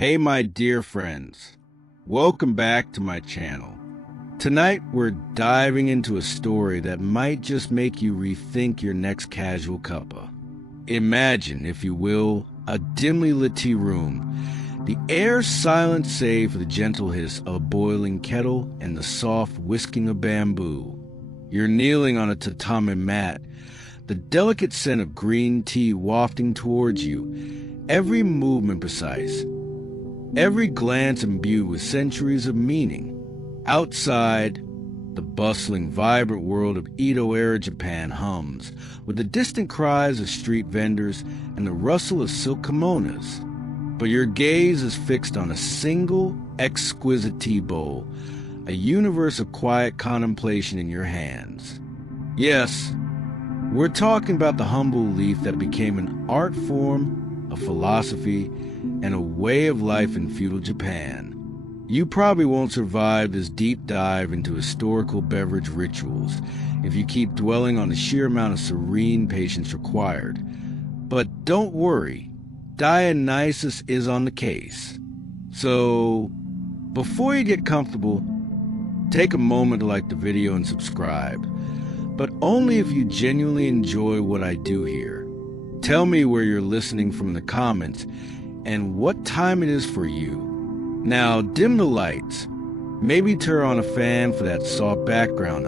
Hey my dear friends, welcome back to my channel. Tonight we're diving into a story that might just make you rethink your next casual cuppa. Imagine, if you will, a dimly lit tea room, the air silent save for the gentle hiss of a boiling kettle and the soft whisking of bamboo. You're kneeling on a tatami mat, the delicate scent of green tea wafting towards you, every movement precise, every glance imbued with centuries of meaning. Outside, the bustling, vibrant world of Edo-era Japan hums, with the distant cries of street vendors and the rustle of silk kimonos. But your gaze is fixed on a single, exquisite tea bowl, a universe of quiet contemplation in your hands. Yes, we're talking about the humble leaf that became an art form, a philosophy, and a way of life in feudal Japan. You probably won't survive this deep dive into historical beverage rituals if you keep dwelling on the sheer amount of serene patience required. But don't worry, Dionysus is on the case. So, before you get comfortable, take a moment to like the video and subscribe, but only if you genuinely enjoy what I do here. Tell me where you're listening from in the comments and what time it is for you. Now, dim the lights, maybe turn on a fan for that soft background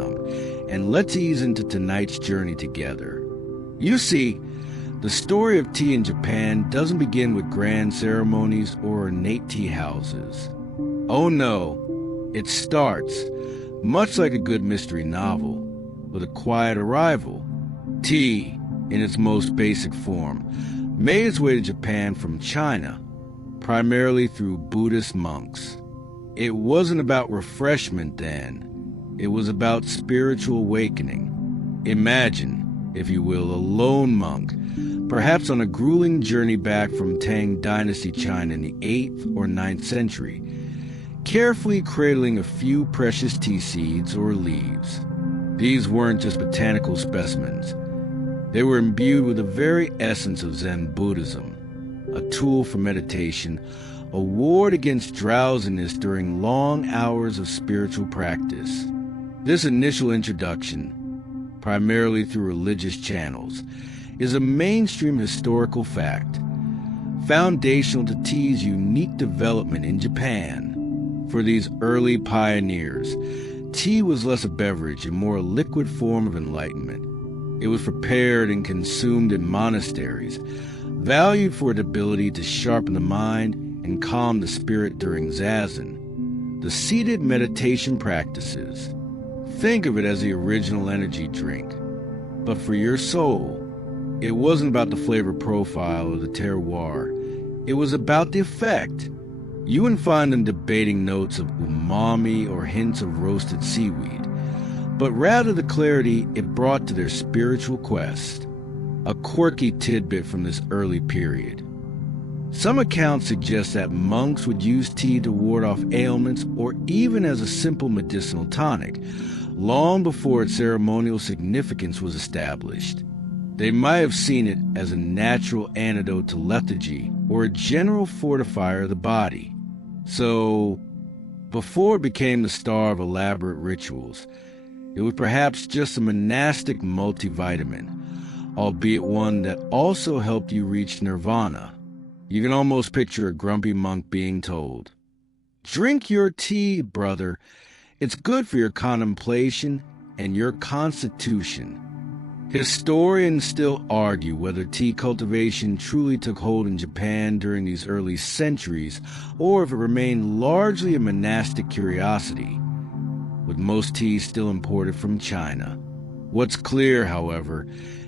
and let's ease into tonight's journey together. You see, the story of tea in Japan doesn't begin with grand ceremonies or ornate tea houses. Oh no, it starts, much like a good mystery novel, with a quiet arrival. Tea, in its most basic form, made its way to Japan from China, primarily through Buddhist monks. It wasn't about refreshment then. It was about spiritual awakening. Imagine, if you will, a lone monk, perhaps on a grueling journey back from Tang Dynasty China in the 8th or 9th century, carefully cradling a few precious tea seeds or leaves. These weren't just botanical specimens. They were imbued with the very essence of Zen Buddhism, a tool for meditation, a ward against drowsiness during long hours of spiritual practice. This initial introduction, primarily through religious channels, is a mainstream historical fact, foundational to tea's unique development in Japan. For these early pioneers, tea was less a beverage and more a liquid form of enlightenment. It was prepared and consumed in monasteries, valued for its ability to sharpen the mind and calm the spirit during zazen, the seated meditation practices. Think of it as the original energy drink. But for your soul, it wasn't about the flavor profile or the terroir. It was about the effect. You wouldn't find them debating notes of umami or hints of roasted seaweed, but rather the clarity it brought to their spiritual quest. A quirky tidbit from this early period. Some accounts suggest that monks would use tea to ward off ailments or even as a simple medicinal tonic, long before its ceremonial significance was established. They might have seen it as a natural antidote to lethargy or a general fortifier of the body. So, before it became the star of elaborate rituals, it was perhaps just a monastic multivitamin, albeit one that also helped you reach nirvana. You can almost picture a grumpy monk being told, "Drink your tea, brother. It's good for your contemplation and your constitution." Historians still argue whether tea cultivation truly took hold in Japan during these early centuries, or if it remained largely a monastic curiosity, with most tea still imported from China. What's clear, however,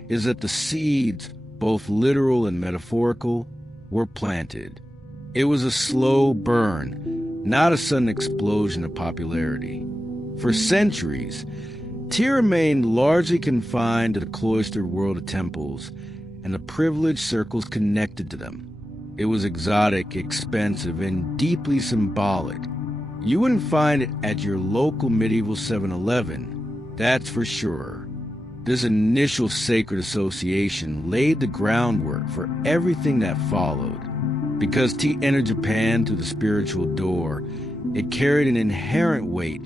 is that the seeds, both literal and metaphorical, were planted. It was a slow burn, not a sudden explosion of popularity. For centuries, tea remained largely confined to the cloistered world of temples and the privileged circles connected to them. It was exotic, expensive, and deeply symbolic. You wouldn't find it at your local medieval 7-Eleven, that's for sure. This initial sacred association laid the groundwork for everything that followed, Because tea entered Japan through the spiritual door, it carried an inherent weight,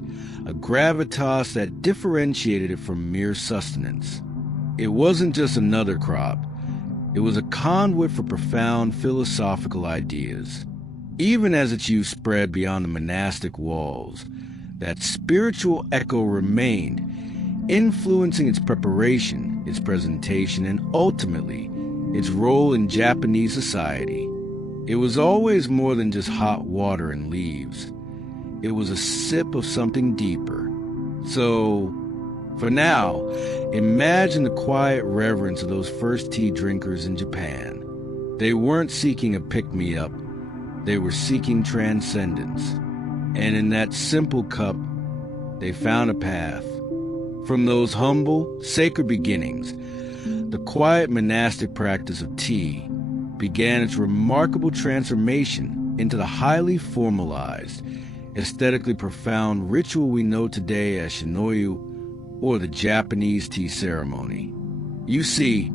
a gravitas that differentiated it from mere sustenance. It wasn't just another crop. It was a conduit for profound philosophical ideas. Even as its use spread beyond the monastic walls, that spiritual echo remained, influencing its preparation, its presentation, and ultimately, its role in Japanese society. It was always more than just hot water and leaves. It was a sip of something deeper. So, for now, imagine the quiet reverence of those first tea drinkers in Japan. They weren't seeking a pick-me-up. They were seeking transcendence. And in that simple cup, they found a path. From those humble, sacred beginnings, the quiet monastic practice of tea began its remarkable transformation into the highly formalized, aesthetically profound ritual we know today as shinoyu, or the Japanese tea ceremony. You see,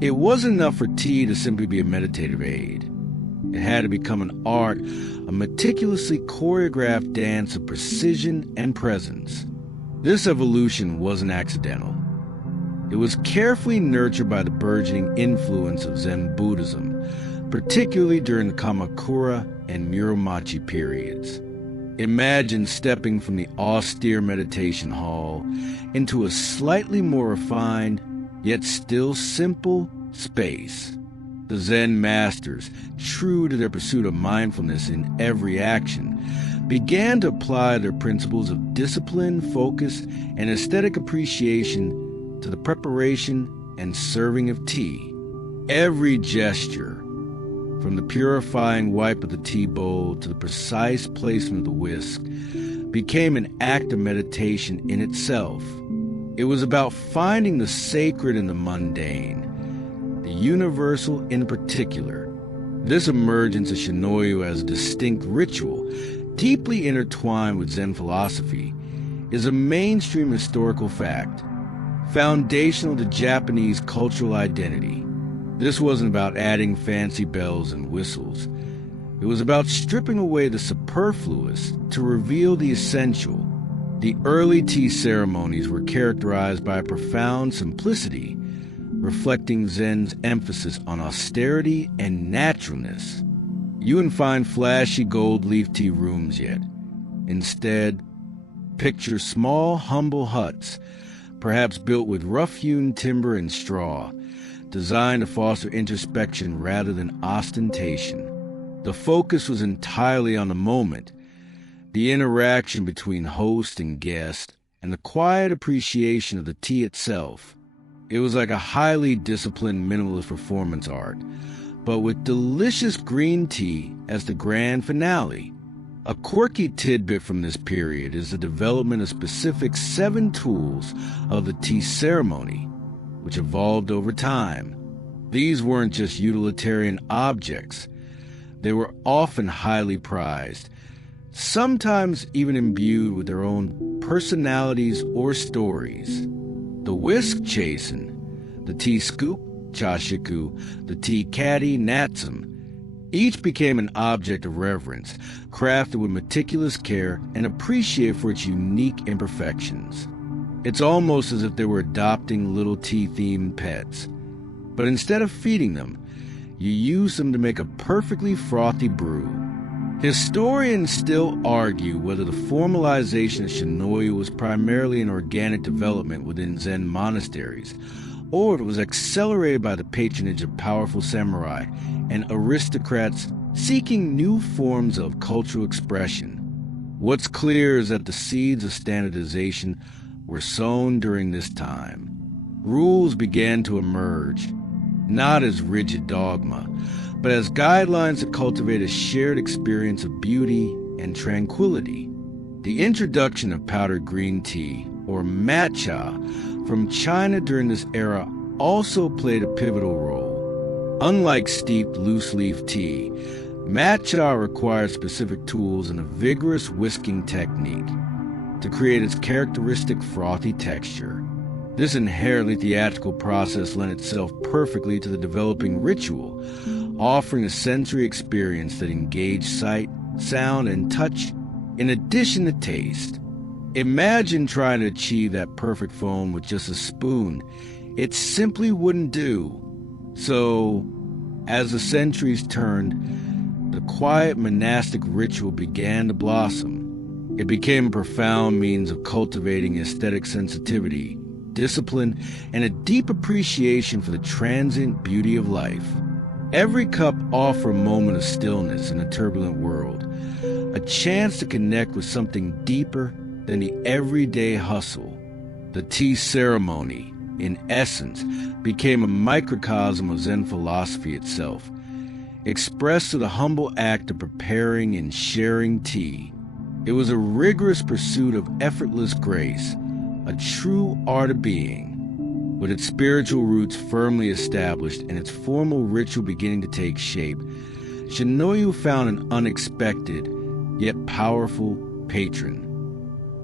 it wasn't enough for tea to simply be a meditative aid. It had to become an art, a meticulously choreographed dance of precision and presence. This evolution wasn't accidental. It was carefully nurtured by the burgeoning influence of Zen Buddhism, particularly during the Kamakura and Muromachi periods. Imagine stepping from the austere meditation hall into a slightly more refined, yet still simple, space. The Zen masters, true to their pursuit of mindfulness in every action, began to apply their principles of discipline, focus, and aesthetic appreciation to the preparation and serving of tea. Every gesture, from the purifying wipe of the tea bowl to the precise placement of the whisk, became an act of meditation in itself. It was about finding the sacred in the mundane, the universal in particular. This emergence of shinoyu as a distinct ritual, deeply intertwined with Zen philosophy, is a mainstream historical fact, foundational to Japanese cultural identity. This wasn't about adding fancy bells and whistles. It was about stripping away the superfluous to reveal the essential. The early tea ceremonies were characterized by a profound simplicity, reflecting Zen's emphasis on austerity and naturalness. You wouldn't find flashy gold leaf tea rooms yet. Instead, picture small, humble huts, perhaps built with rough-hewn timber and straw, designed to foster introspection rather than ostentation. The focus was entirely on the moment, the interaction between host and guest, and the quiet appreciation of the tea itself. It was like a highly disciplined minimalist performance art, but with delicious green tea as the grand finale. A quirky tidbit from this period is the development of specific 7 tools of the tea ceremony, which evolved over time. These weren't just utilitarian objects. They were often highly prized, sometimes even imbued with their own personalities or stories. The whisk chasen, the tea scoop, chashiku, the tea caddy, natsum, each became an object of reverence, crafted with meticulous care and appreciated for its unique imperfections. It's almost as if they were adopting little tea-themed pets. But instead of feeding them, you use them to make a perfectly frothy brew. Historians still argue whether the formalization of shinoyu was primarily an organic development within Zen monasteries, or it was accelerated by the patronage of powerful samurai and aristocrats seeking new forms of cultural expression. What's clear is that the seeds of standardization were sown during this time. Rules began to emerge, not as rigid dogma, but as guidelines that cultivate a shared experience of beauty and tranquility. The introduction of powdered green tea, or matcha, from China during this era also played a pivotal role. Unlike steeped loose-leaf tea, matcha required specific tools and a vigorous whisking technique to create its characteristic frothy texture. This inherently theatrical process lent itself perfectly to the developing ritual, offering a sensory experience that engaged sight, sound, and touch in addition to taste. Imagine trying to achieve that perfect foam with just a spoon. It simply wouldn't do. So, as the centuries turned, the quiet monastic ritual began to blossom. It became a profound means of cultivating aesthetic sensitivity, discipline, and a deep appreciation for the transient beauty of life. Every cup offered a moment of stillness in a turbulent world, a chance to connect with something deeper than the everyday hustle. The tea ceremony, in essence, became a microcosm of Zen philosophy itself, expressed through the humble act of preparing and sharing tea. It was a rigorous pursuit of effortless grace, a true art of being. With its spiritual roots firmly established and its formal ritual beginning to take shape, Shinoyu found an unexpected, yet powerful patron.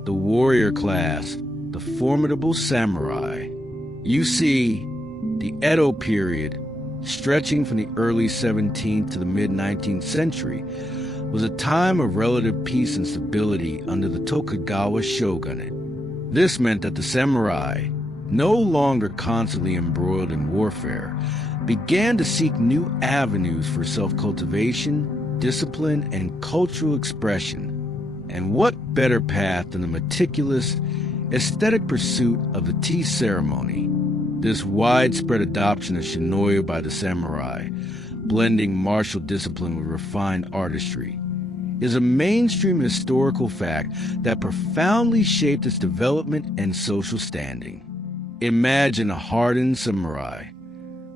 The warrior class, the formidable samurai. You see, the Edo period, stretching from the early 17th to the mid-19th century, was a time of relative peace and stability under the Tokugawa shogunate. This meant that the samurai, no longer constantly embroiled in warfare, began to seek new avenues for self-cultivation, discipline, and cultural expression. And what better path than the meticulous, aesthetic pursuit of the tea ceremony? This widespread adoption of Shinoyu by the samurai, blending martial discipline with refined artistry, is a mainstream historical fact that profoundly shaped its development and social standing. Imagine a hardened samurai,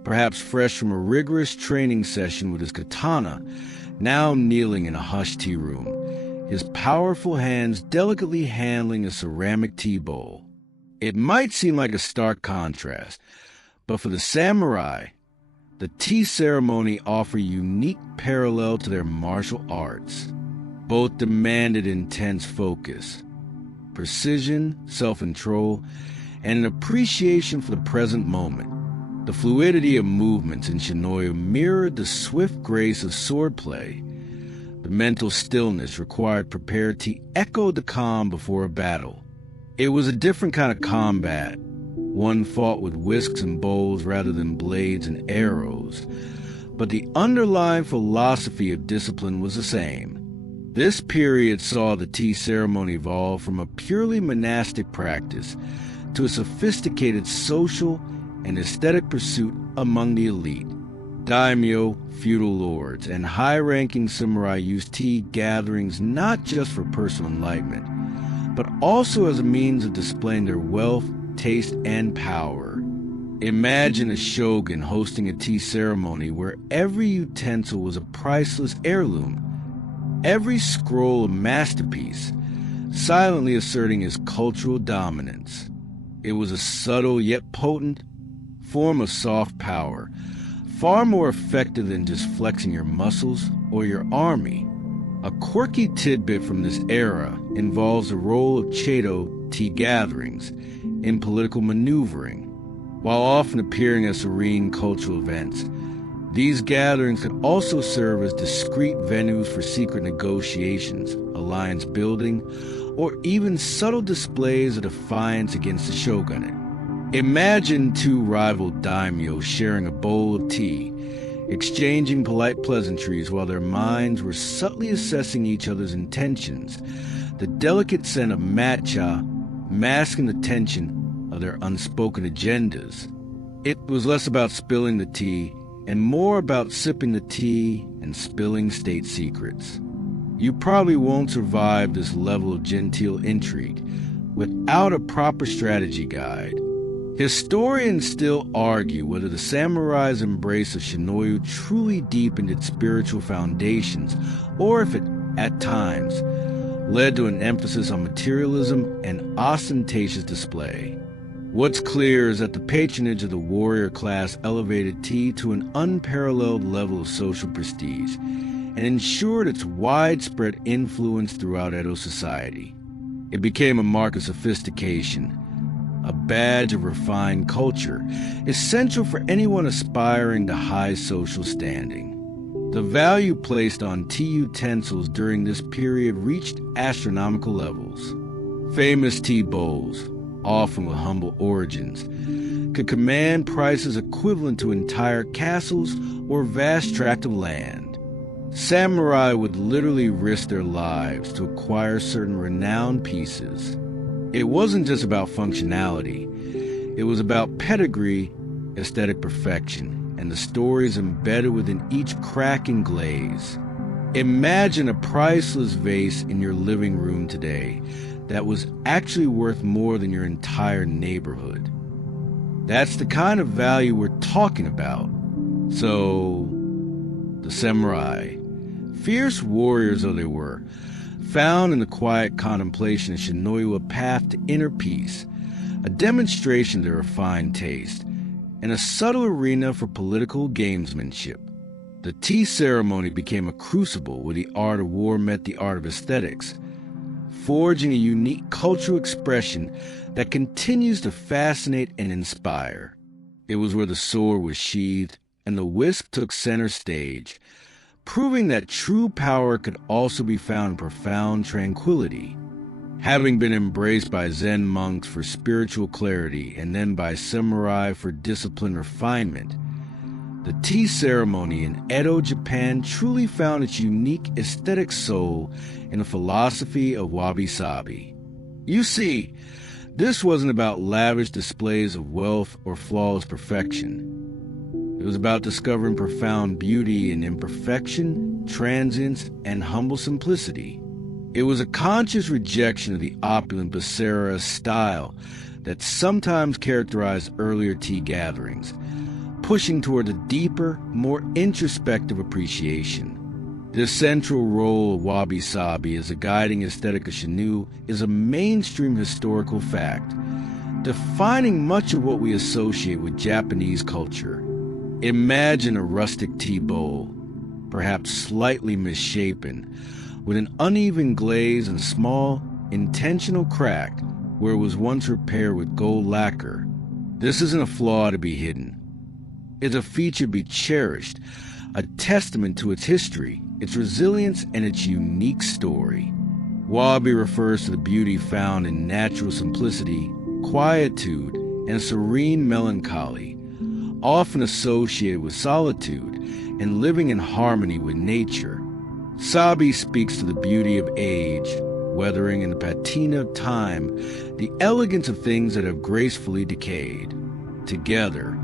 perhaps fresh from a rigorous training session with his katana, now kneeling in a hushed tea room, his powerful hands delicately handling a ceramic tea bowl. It might seem like a stark contrast, but for the samurai, the tea ceremony offered a unique parallel to their martial arts. Both demanded intense focus, precision, self-control, and an appreciation for the present moment. The fluidity of movements in Shinoyu mirrored the swift grace of swordplay. The mental stillness required prepared to echo the calm before a battle. It was a different kind of combat, one fought with whisks and bowls rather than blades and arrows. But the underlying philosophy of discipline was the same. This period saw the tea ceremony evolve from a purely monastic practice to a sophisticated social and aesthetic pursuit among the elite. Daimyo, feudal lords, and high-ranking samurai used tea gatherings not just for personal enlightenment, but also as a means of displaying their wealth, taste, and power. Imagine a shogun hosting a tea ceremony where every utensil was a priceless heirloom, every scroll a masterpiece, silently asserting his cultural dominance. It was a subtle yet potent form of soft power, far more effective than just flexing your muscles or your army. A quirky tidbit from this era involves the role of Chado tea gatherings in political maneuvering. While often appearing as serene cultural events, these gatherings could also serve as discreet venues for secret negotiations, alliance building, or even subtle displays of defiance against the shogunate. Imagine two rival daimyo sharing a bowl of tea, exchanging polite pleasantries while their minds were subtly assessing each other's intentions, the delicate scent of matcha masking the tension of their unspoken agendas. It was less about spilling the tea and more about sipping the tea and spilling state secrets. You probably won't survive this level of genteel intrigue without a proper strategy guide. Historians still argue whether the samurai's embrace of Shinoyu truly deepened its spiritual foundations, or if it, at times, led to an emphasis on materialism and ostentatious display. What's clear is that the patronage of the warrior class elevated tea to an unparalleled level of social prestige and ensured its widespread influence throughout Edo society. It became a mark of sophistication, a badge of refined culture, essential for anyone aspiring to high social standing. The value placed on tea utensils during this period reached astronomical levels. Famous tea bowls, often with humble origins, could command prices equivalent to entire castles or vast tract of land. Samurai would literally risk their lives to acquire certain renowned pieces. It wasn't just about functionality. It was about pedigree, aesthetic perfection, and the stories embedded within each crack and glaze. Imagine a priceless vase in your living room today that was actually worth more than your entire neighborhood. That's the kind of value we're talking about. So, the samurai, fierce warriors though they were, found in the quiet contemplation of Shinoyu a path to inner peace, a demonstration of their refined taste, and a subtle arena for political gamesmanship. The tea ceremony became a crucible where the art of war met the art of aesthetics, forging a unique cultural expression that continues to fascinate and inspire. It was where the sword was sheathed and the wisp took center stage, proving that true power could also be found in profound tranquility. Having been embraced by Zen monks for spiritual clarity and then by samurai for disciplined refinement, the tea ceremony in Edo, Japan truly found its unique aesthetic soul in the philosophy of wabi-sabi. You see, this wasn't about lavish displays of wealth or flawless perfection. It was about discovering profound beauty in imperfection, transience, and humble simplicity. It was a conscious rejection of the opulent Basara style that sometimes characterized earlier tea gatherings, pushing toward a deeper, more introspective appreciation. The central role of wabi-sabi as a guiding aesthetic of Shinu is a mainstream historical fact, defining much of what we associate with Japanese culture. Imagine a rustic tea bowl, perhaps slightly misshapen, with an uneven glaze and small, intentional crack where it was once repaired with gold lacquer. This isn't a flaw to be hidden. It's a feature to be cherished, a testament to its history, its resilience, and its unique story. Wabi refers to the beauty found in natural simplicity, quietude, and serene melancholy, often associated with solitude and living in harmony with nature. Sabi speaks to the beauty of age, weathering, and the patina of time, the elegance of things that have gracefully decayed. Together,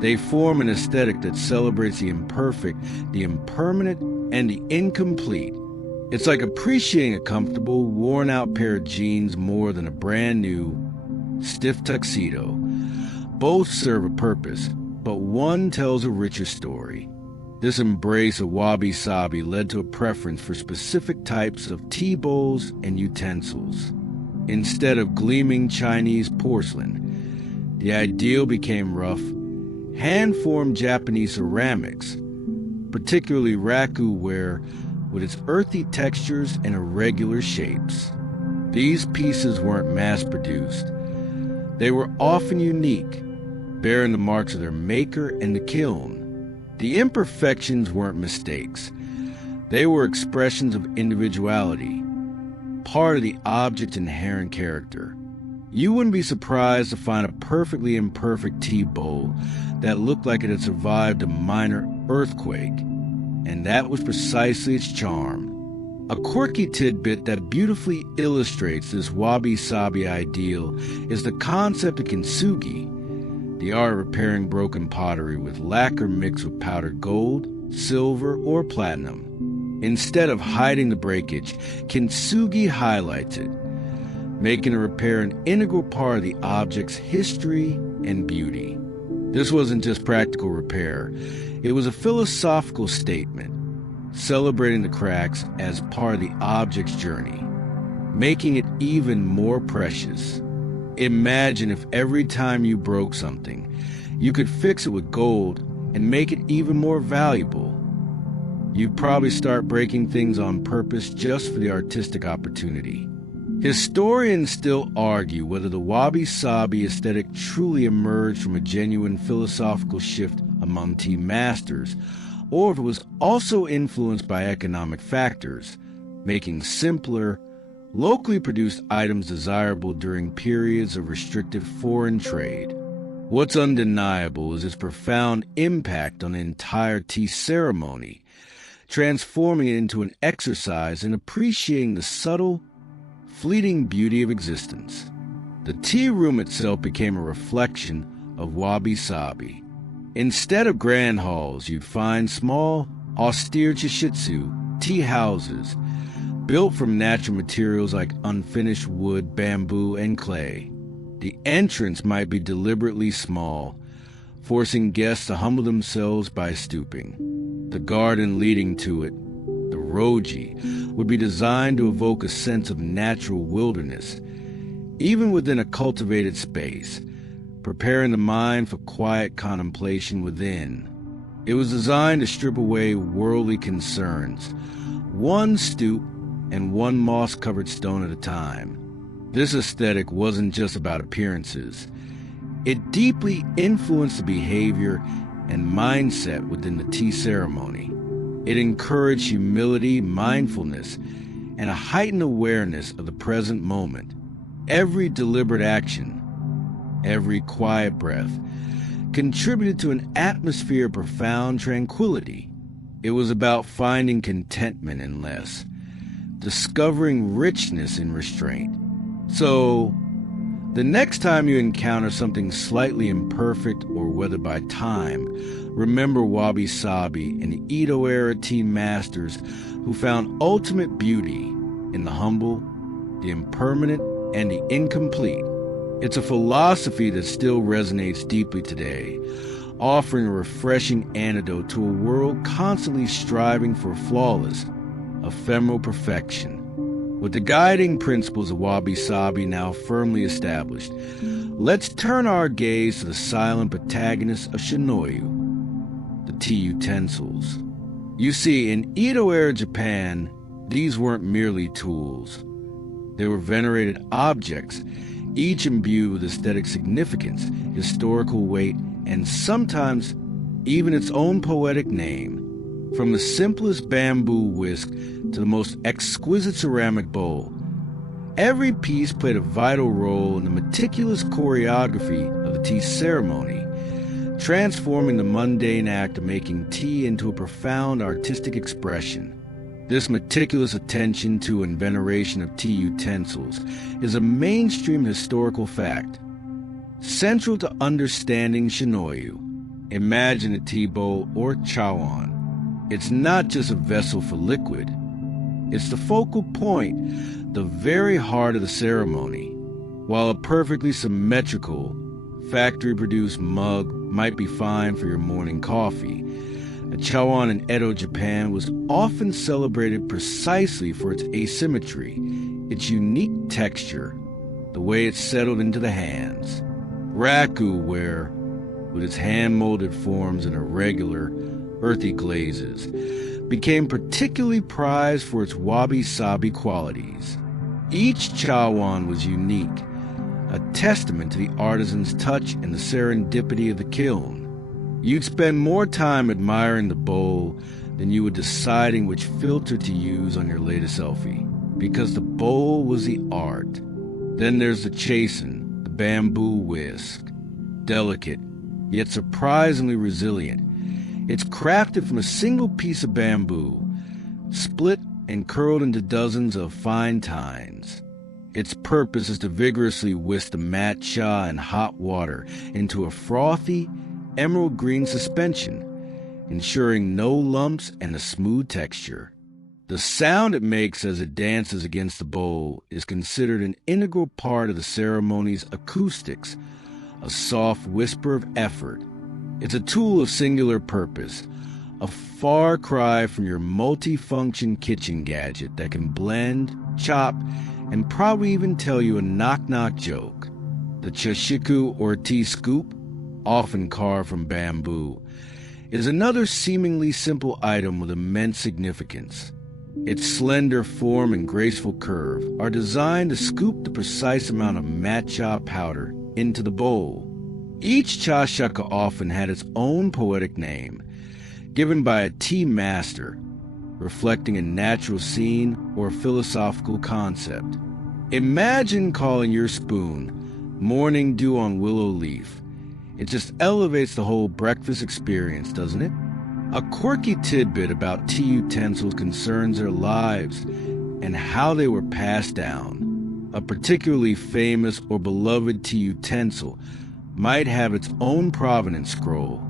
they form an aesthetic that celebrates the imperfect, the impermanent, and the incomplete. It's like appreciating a comfortable, worn-out pair of jeans more than a brand-new, stiff tuxedo. Both serve a purpose, but one tells a richer story. This embrace of wabi-sabi led to a preference for specific types of tea bowls and utensils. Instead of gleaming Chinese porcelain, the ideal became rough, hand-formed Japanese ceramics, particularly raku ware with its earthy textures and irregular shapes. These pieces weren't mass-produced. They were often unique, bearing the marks of their maker and the kiln. The imperfections weren't mistakes. They were expressions of individuality, part of the object's inherent character. You wouldn't be surprised to find a perfectly imperfect tea bowl that looked like it had survived a minor earthquake, and that was precisely its charm. A quirky tidbit that beautifully illustrates this wabi-sabi ideal is the concept of kintsugi, the art of repairing broken pottery with lacquer mixed with powdered gold, silver, or platinum. Instead of hiding the breakage, kintsugi highlights it, making a repair an integral part of the object's history and beauty. This wasn't just practical repair. It was a philosophical statement, celebrating the cracks as part of the object's journey, making it even more precious. Imagine if every time you broke something, you could fix it with gold and make it even more valuable. You'd probably start breaking things on purpose just for the artistic opportunity. Historians still argue whether the wabi-sabi aesthetic truly emerged from a genuine philosophical shift among tea masters, or if it was also influenced by economic factors, making simpler, locally produced items desirable during periods of restricted foreign trade. What's undeniable is its profound impact on the entire tea ceremony, transforming it into an exercise in appreciating the subtle, fleeting beauty of existence. The tea room itself became a reflection of wabi-sabi. Instead of grand halls, you'd find small, austere chishitsu tea houses, built from natural materials like unfinished wood, bamboo, and clay. The entrance might be deliberately small, forcing guests to humble themselves by stooping. The garden leading to it, the roji, would be designed to evoke a sense of natural wilderness, even within a cultivated space, preparing the mind for quiet contemplation within. It was designed to strip away worldly concerns, one stoop and one moss-covered stone at a time. This aesthetic wasn't just about appearances. It deeply influenced the behavior and mindset within the tea ceremony. It encouraged humility, mindfulness, and a heightened awareness of the present moment. Every deliberate action, every quiet breath, contributed to an atmosphere of profound tranquility. It was about finding contentment in less, discovering richness in restraint. So, the next time you encounter something slightly imperfect or weathered by time, remember wabi-sabi and the Edo-era tea masters who found ultimate beauty in the humble, the impermanent, and the incomplete. It's a philosophy that still resonates deeply today, offering a refreshing antidote to a world constantly striving for flawless, ephemeral perfection. With the guiding principles of wabi-sabi now firmly established, let's turn our gaze to the silent protagonists of shinoyu, the tea utensils. You see, in Edo-era Japan, these weren't merely tools. They were venerated objects, each imbued with aesthetic significance, historical weight, and sometimes even its own poetic name. From the simplest bamboo whisk to the most exquisite ceramic bowl, every piece played a vital role in the meticulous choreography of the tea ceremony, transforming the mundane act of making tea into a profound artistic expression. This meticulous attention to and veneration of tea utensils is a mainstream historical fact. Central to understanding shinoyu, imagine a tea bowl or chawan. It's not just a vessel for liquid. It's the focal point, the very heart of the ceremony. While a perfectly symmetrical, factory-produced mug might be fine for your morning coffee, a chawan in Edo, Japan was often celebrated precisely for its asymmetry, its unique texture, the way it settled into the hands. Raku ware, with its hand-molded forms and irregular, earthy glazes, became particularly prized for its wabi-sabi qualities. Each chawan was unique, a testament to the artisan's touch and the serendipity of the kiln. You'd spend more time admiring the bowl than you would deciding which filter to use on your latest selfie, because the bowl was the art. Then there's the chasen, the bamboo whisk. Delicate, yet surprisingly resilient. It's crafted from a single piece of bamboo, split and curled into dozens of fine tines. Its purpose is to vigorously whisk the matcha and hot water into a frothy, emerald green suspension, ensuring no lumps and a smooth texture. The sound it makes as it dances against the bowl is considered an integral part of the ceremony's acoustics, a soft whisper of effort. It's a tool of singular purpose, a far cry from your multi-function kitchen gadget that can blend, chop, and probably even tell you a knock-knock joke. The chashiku or tea scoop, often carved from bamboo, is another seemingly simple item with immense significance. Its slender form and graceful curve are designed to scoop the precise amount of matcha powder into the bowl. Each chashaka often had its own poetic name, given by a tea master, reflecting a natural scene or philosophical concept. Imagine calling your spoon morning dew on willow leaf. It just elevates the whole breakfast experience, doesn't it? A quirky tidbit about tea utensils concerns their lives and how they were passed down. A particularly famous or beloved tea utensil might have its own provenance scroll,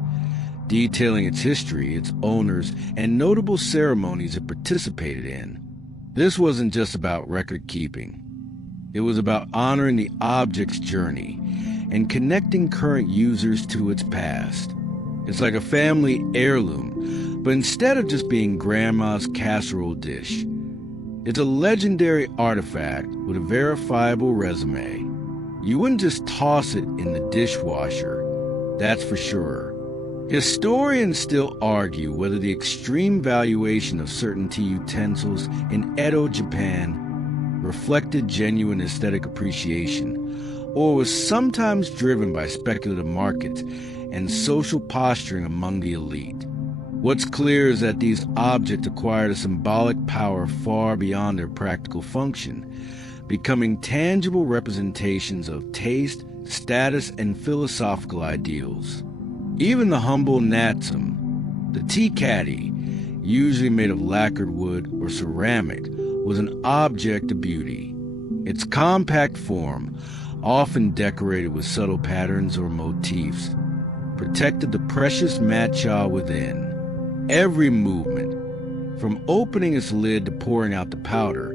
detailing its history, its owners, and notable ceremonies it participated in. This wasn't just about record keeping. It was about honoring the object's journey and connecting current users to its past. It's like a family heirloom, but instead of just being grandma's casserole dish, it's a legendary artifact with a verifiable resume. You wouldn't just toss it in the dishwasher, that's for sure. Historians still argue whether the extreme valuation of certain tea utensils in Edo, Japan reflected genuine aesthetic appreciation, or was sometimes driven by speculative markets and social posturing among the elite. What's clear is that these objects acquired a symbolic power far beyond their practical function, becoming tangible representations of taste, status, and philosophical ideals. Even the humble natsum, the tea caddy, usually made of lacquered wood or ceramic, was an object of beauty. Its compact form, often decorated with subtle patterns or motifs, protected the precious matcha within. Every movement, from opening its lid to pouring out the powder,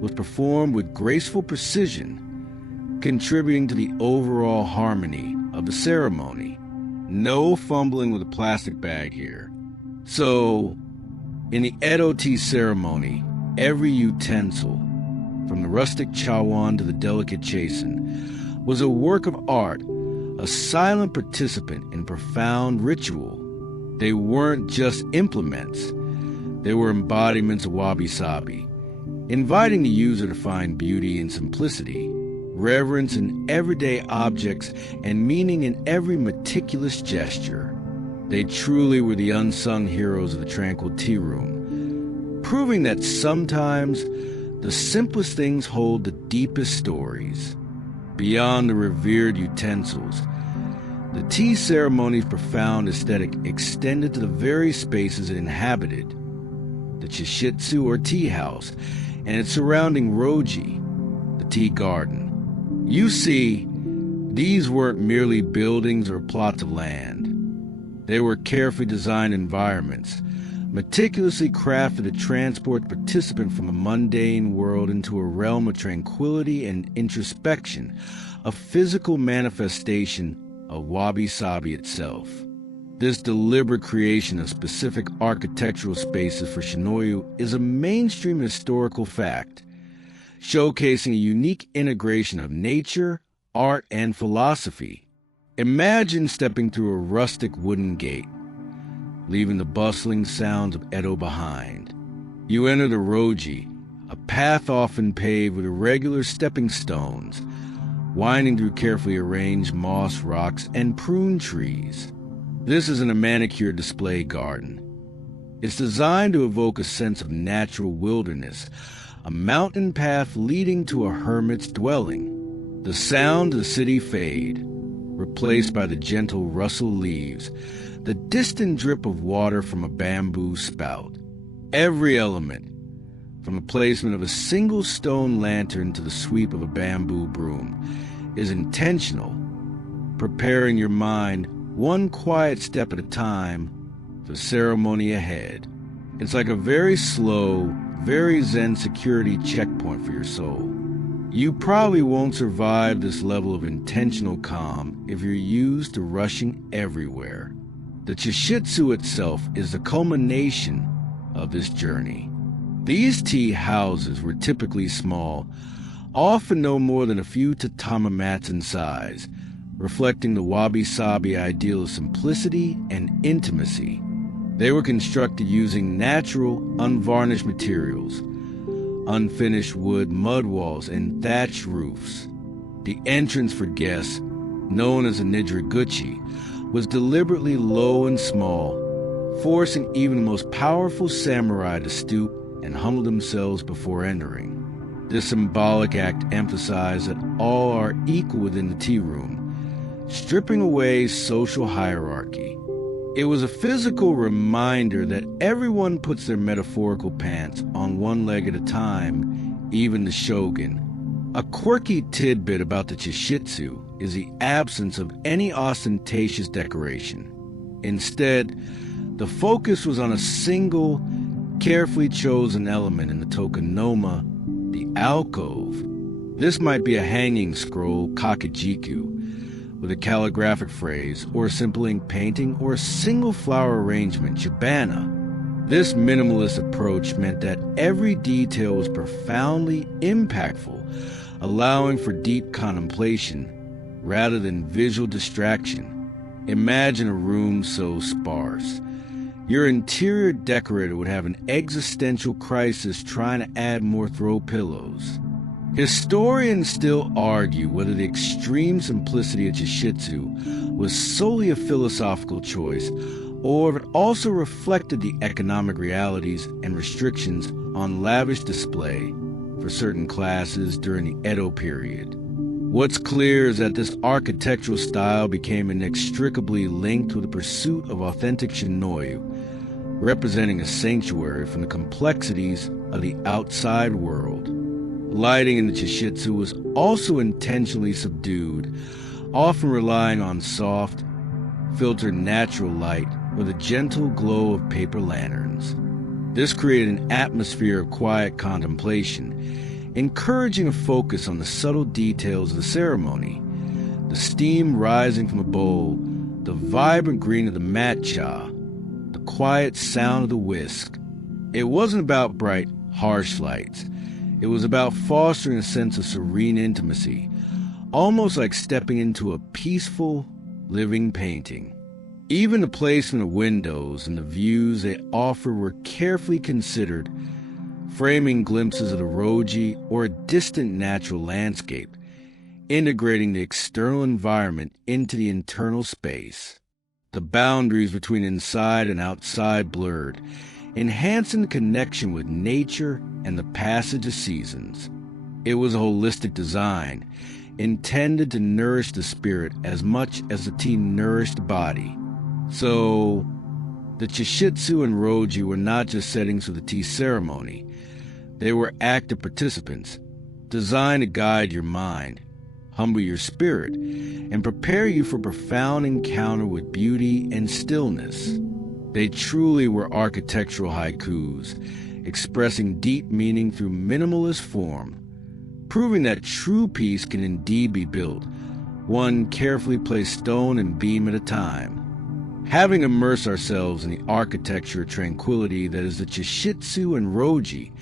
was performed with graceful precision, contributing to the overall harmony of the ceremony. No fumbling with a plastic bag here. So, in the Edo tea ceremony, every utensil, from the rustic chawan to the delicate chasen, was a work of art, a silent participant in profound ritual. They weren't just implements, they were embodiments of wabi-sabi, inviting the user to find beauty in simplicity, reverence in everyday objects, and meaning in every meticulous gesture. They truly were the unsung heroes of the tranquil tea room, proving that sometimes the simplest things hold the deepest stories. Beyond the revered utensils, the tea ceremony's profound aesthetic extended to the very spaces it inhabited, the chishitsu or tea house, and its surrounding roji, the tea garden. You see, these weren't merely buildings or plots of land. They were carefully designed environments, meticulously crafted to transport the participant from a mundane world into a realm of tranquility and introspection, a physical manifestation of wabi-sabi itself. This deliberate creation of specific architectural spaces for Shinoyu is a mainstream historical fact, showcasing a unique integration of nature, art, and philosophy. Imagine stepping through a rustic wooden gate, leaving the bustling sounds of Edo behind. You enter the roji, a path often paved with irregular stepping stones, winding through carefully arranged moss rocks and prune trees. This isn't a manicured display garden. It's designed to evoke a sense of natural wilderness, a mountain path leading to a hermit's dwelling. The sound of the city fade, replaced by the gentle rustle leaves, the distant drip of water from a bamboo spout. Every element, from the placement of a single stone lantern to the sweep of a bamboo broom, is intentional, preparing your mind one quiet step at a time for the ceremony ahead. It's like a very slow, very zen security checkpoint for your soul. You probably won't survive this level of intentional calm if you're used to rushing everywhere. The chishitsu itself is the culmination of this journey. These tea houses were typically small, often no more than a few tatami mats in size, reflecting the wabi-sabi ideal of simplicity and intimacy. They were constructed using natural, unvarnished materials, unfinished wood mud walls, and thatched roofs. The entrance for guests, known as a nijiraguchi, was deliberately low and small, forcing even the most powerful samurai to stoop and humble themselves before entering. This symbolic act emphasized that all are equal within the tea room, stripping away social hierarchy. It was a physical reminder that everyone puts their metaphorical pants on one leg at a time, even the shogun. A quirky tidbit about the chishitsu is the absence of any ostentatious decoration. Instead, the focus was on a single, carefully chosen element in the tokonoma, the alcove. This might be a hanging scroll, kakejiku, with a calligraphic phrase, or a simple ink painting, or a single flower arrangement, shibana. This minimalist approach meant that every detail was profoundly impactful, allowing for deep contemplation rather than visual distraction. Imagine a room so sparse. Your interior decorator would have an existential crisis trying to add more throw pillows. Historians still argue whether the extreme simplicity of chishitsu was solely a philosophical choice, or if it also reflected the economic realities and restrictions on lavish display for certain classes during the Edo period. What's clear is that this architectural style became inextricably linked with the pursuit of authentic shinoyu, representing a sanctuary from the complexities of the outside world. Lighting in the chishitsu was also intentionally subdued, often relying on soft, filtered natural light with a gentle glow of paper lanterns. This created an atmosphere of quiet contemplation, encouraging a focus on the subtle details of the ceremony. The steam rising from a bowl, the vibrant green of the matcha, the quiet sound of the whisk. It wasn't about bright, harsh lights. It was about fostering a sense of serene intimacy, almost like stepping into a peaceful, living painting. Even the placement of windows and the views they offer were carefully considered, framing glimpses of the roji or a distant natural landscape, integrating the external environment into the internal space. The boundaries between inside and outside blurred, enhancing the connection with nature and the passage of seasons. It was a holistic design, intended to nourish the spirit as much as the tea nourished the body. So, the chishitsu and roji were not just settings for the tea ceremony. They were active participants, designed to guide your mind, humble your spirit, and prepare you for a profound encounter with beauty and stillness. They truly were architectural haikus, expressing deep meaning through minimalist form, proving that true peace can indeed be built, one carefully placed stone and beam at a time. Having immersed ourselves in the architecture of tranquility that is the chishitsu and roji,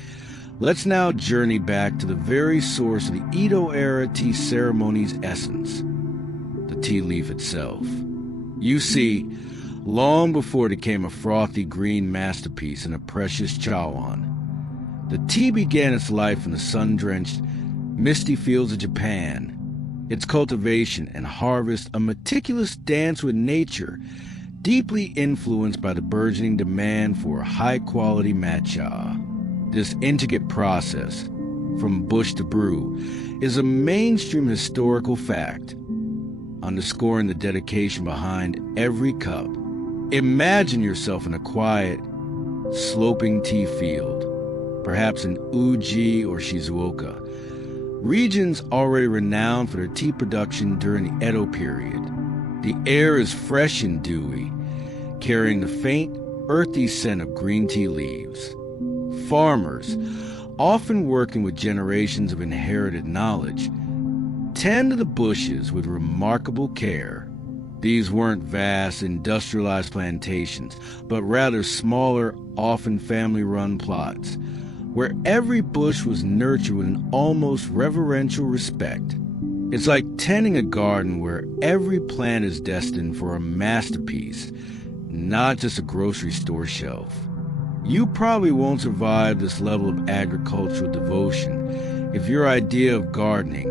let's now journey back to the very source of the Edo-era tea ceremony's essence, the tea leaf itself. You see, long before it became a frothy green masterpiece in a precious chawan, the tea began its life in the sun-drenched, misty fields of Japan. Its cultivation and harvest, a meticulous dance with nature, deeply influenced by the burgeoning demand for high-quality matcha. This intricate process, from bush to brew, is a mainstream historical fact, underscoring the dedication behind every cup. Imagine yourself in a quiet, sloping tea field, perhaps in Uji or Shizuoka, regions already renowned for their tea production during the Edo period. The air is fresh and dewy, carrying the faint, earthy scent of green tea leaves. Farmers, often working with generations of inherited knowledge, tend to the bushes with remarkable care. These weren't vast, industrialized plantations, but rather smaller, often family-run plots, where every bush was nurtured with an almost reverential respect. It's like tending a garden where every plant is destined for a masterpiece, not just a grocery store shelf. You probably won't survive this level of agricultural devotion if your idea of gardening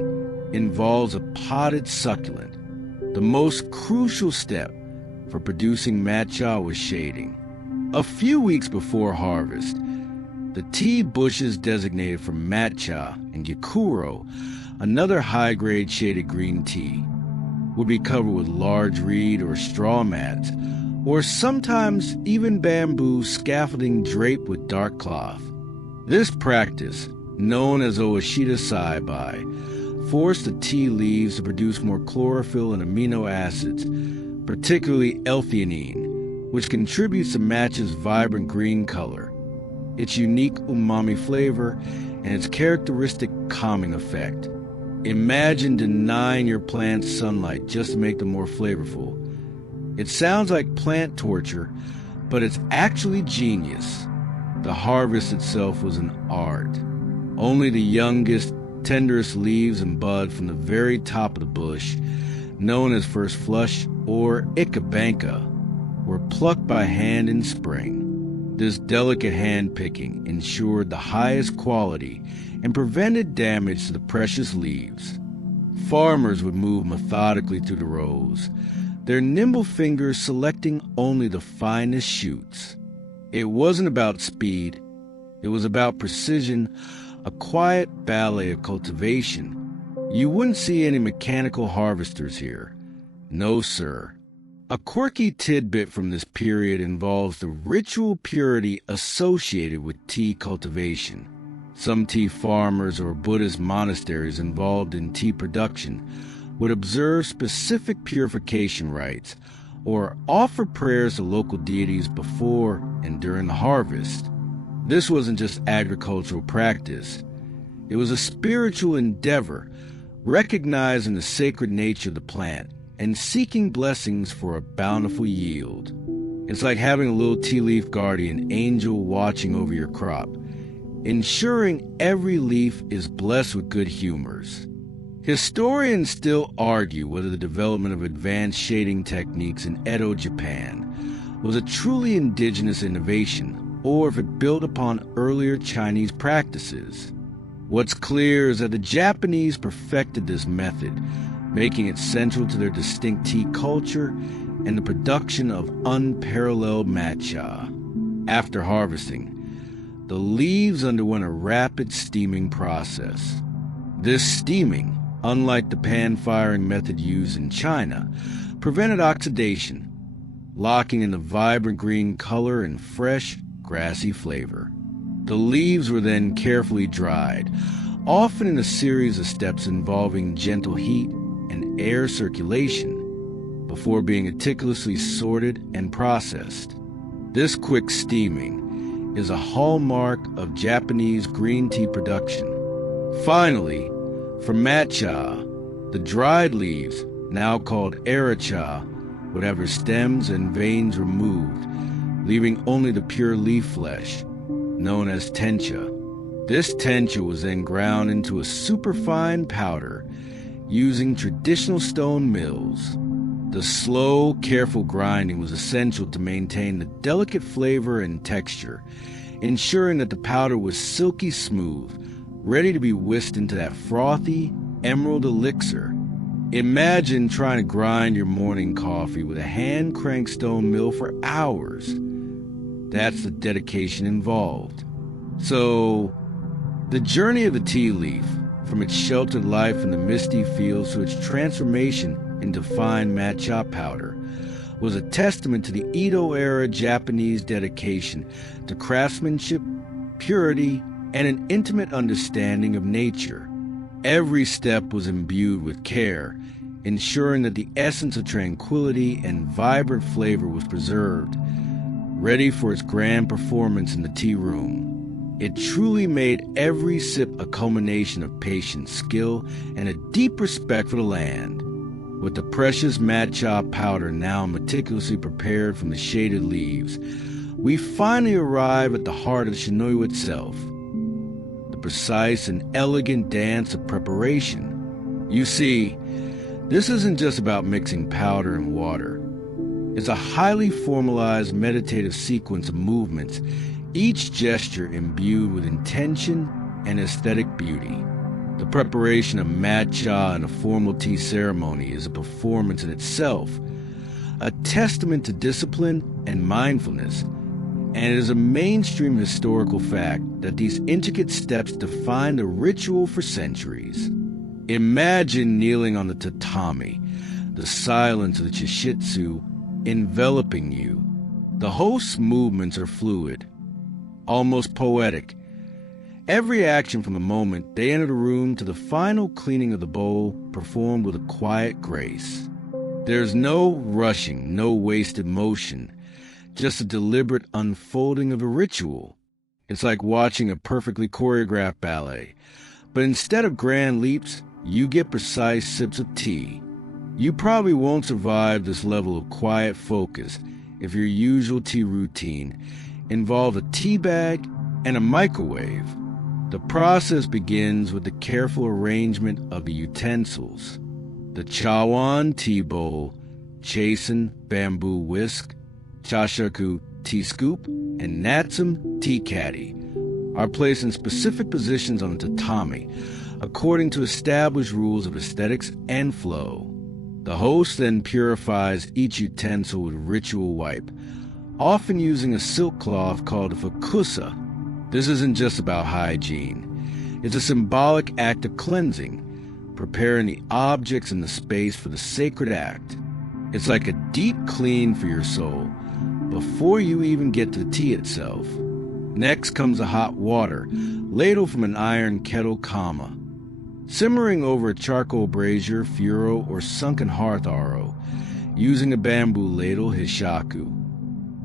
involves a potted succulent. The most crucial step for producing matcha was shading. A few weeks before harvest, the tea bushes designated for matcha and gyokuro, another high-grade shaded green tea, would be covered with large reed or straw mats, or sometimes even bamboo scaffolding draped with dark cloth. This practice, known as Oashita Saibai, forced the tea leaves to produce more chlorophyll and amino acids, particularly L-theanine, which contributes to matcha's vibrant green color, its unique umami flavor, and its characteristic calming effect. Imagine denying your plants sunlight just to make them more flavorful. It sounds like plant torture, but it's actually genius. The harvest itself was an art. Only the youngest, tenderest leaves and bud from the very top of the bush, known as first flush or ikabanka, were plucked by hand in spring. This delicate hand-picking ensured the highest quality and prevented damage to the precious leaves. Farmers would move methodically through the rows, their nimble fingers selecting only the finest shoots. It wasn't about speed, it was about precision, a quiet ballet of cultivation. You wouldn't see any mechanical harvesters here. No, sir. A quirky tidbit from this period involves the ritual purity associated with tea cultivation. Some tea farmers or Buddhist monasteries involved in tea production would observe specific purification rites or offer prayers to local deities before and during the harvest. This wasn't just agricultural practice. It was a spiritual endeavor, recognizing the sacred nature of the plant and seeking blessings for a bountiful yield. It's like having a little tea leaf guardian angel watching over your crop, ensuring every leaf is blessed with good humors. Historians still argue whether the development of advanced shading techniques in Edo, Japan, was a truly indigenous innovation, or if it built upon earlier Chinese practices. What's clear is that the Japanese perfected this method, making it central to their distinct tea culture and the production of unparalleled matcha. After harvesting, the leaves underwent a rapid steaming process. This steaming, unlike the pan-firing method used in China, prevented oxidation, locking in the vibrant green color and fresh, grassy flavor. The leaves were then carefully dried, often in a series of steps involving gentle heat and air circulation, before being meticulously sorted and processed. This quick steaming is a hallmark of Japanese green tea production. Finally, for matcha, the dried leaves, now called aracha, would have their stems and veins removed, leaving only the pure leaf flesh, known as tencha. This tencha was then ground into a superfine powder using traditional stone mills. The slow, careful grinding was essential to maintain the delicate flavor and texture, ensuring that the powder was silky smooth, ready to be whisked into that frothy, emerald elixir. Imagine trying to grind your morning coffee with a hand-cranked stone mill for hours. That's the dedication involved. So, the journey of the tea leaf, from its sheltered life in the misty fields to its transformation into fine matcha powder, was a testament to the Edo-era Japanese dedication to craftsmanship, purity, and an intimate understanding of nature. Every step was imbued with care, ensuring that the essence of tranquility and vibrant flavor was preserved, ready for its grand performance in the tea room. It truly made every sip a culmination of patience, skill, and a deep respect for the land. With the precious matcha powder now meticulously prepared from the shaded leaves, we finally arrive at the heart of Shinoyu itself, the precise and elegant dance of preparation. You see, this isn't just about mixing powder and water. It's a highly formalized meditative sequence of movements, each gesture imbued with intention and aesthetic beauty. The preparation of matcha in a formal tea ceremony is a performance in itself, a testament to discipline and mindfulness, And it is a mainstream historical fact that these intricate steps define the ritual for centuries. Imagine kneeling on the tatami, the silence of the chishitsu enveloping you. The host's movements are fluid, almost poetic. Every action from the moment they enter the room to the final cleaning of the bowl performed with a quiet grace. There's no rushing, no wasted motion, just a deliberate unfolding of a ritual. It's like watching a perfectly choreographed ballet, but instead of grand leaps, you get precise sips of tea. You probably won't survive this level of quiet focus if your usual tea routine involved a tea bag and a microwave. The process begins with the careful arrangement of the utensils. The chawan tea bowl, chasen bamboo whisk, chashaku tea scoop, and natsum tea caddy are placed in specific positions on the tatami according to established rules of aesthetics and flow. The host then purifies each utensil with ritual wipe, often using a silk cloth called a fukusa. This isn't just about hygiene. It's a symbolic act of cleansing, preparing the objects in the space for the sacred act. It's like a deep clean for your soul before you even get to the tea itself. Next comes the hot water, ladled from an iron kettle kama, simmering over a charcoal brazier, furo, or sunken hearth aro, using a bamboo ladle, hishaku.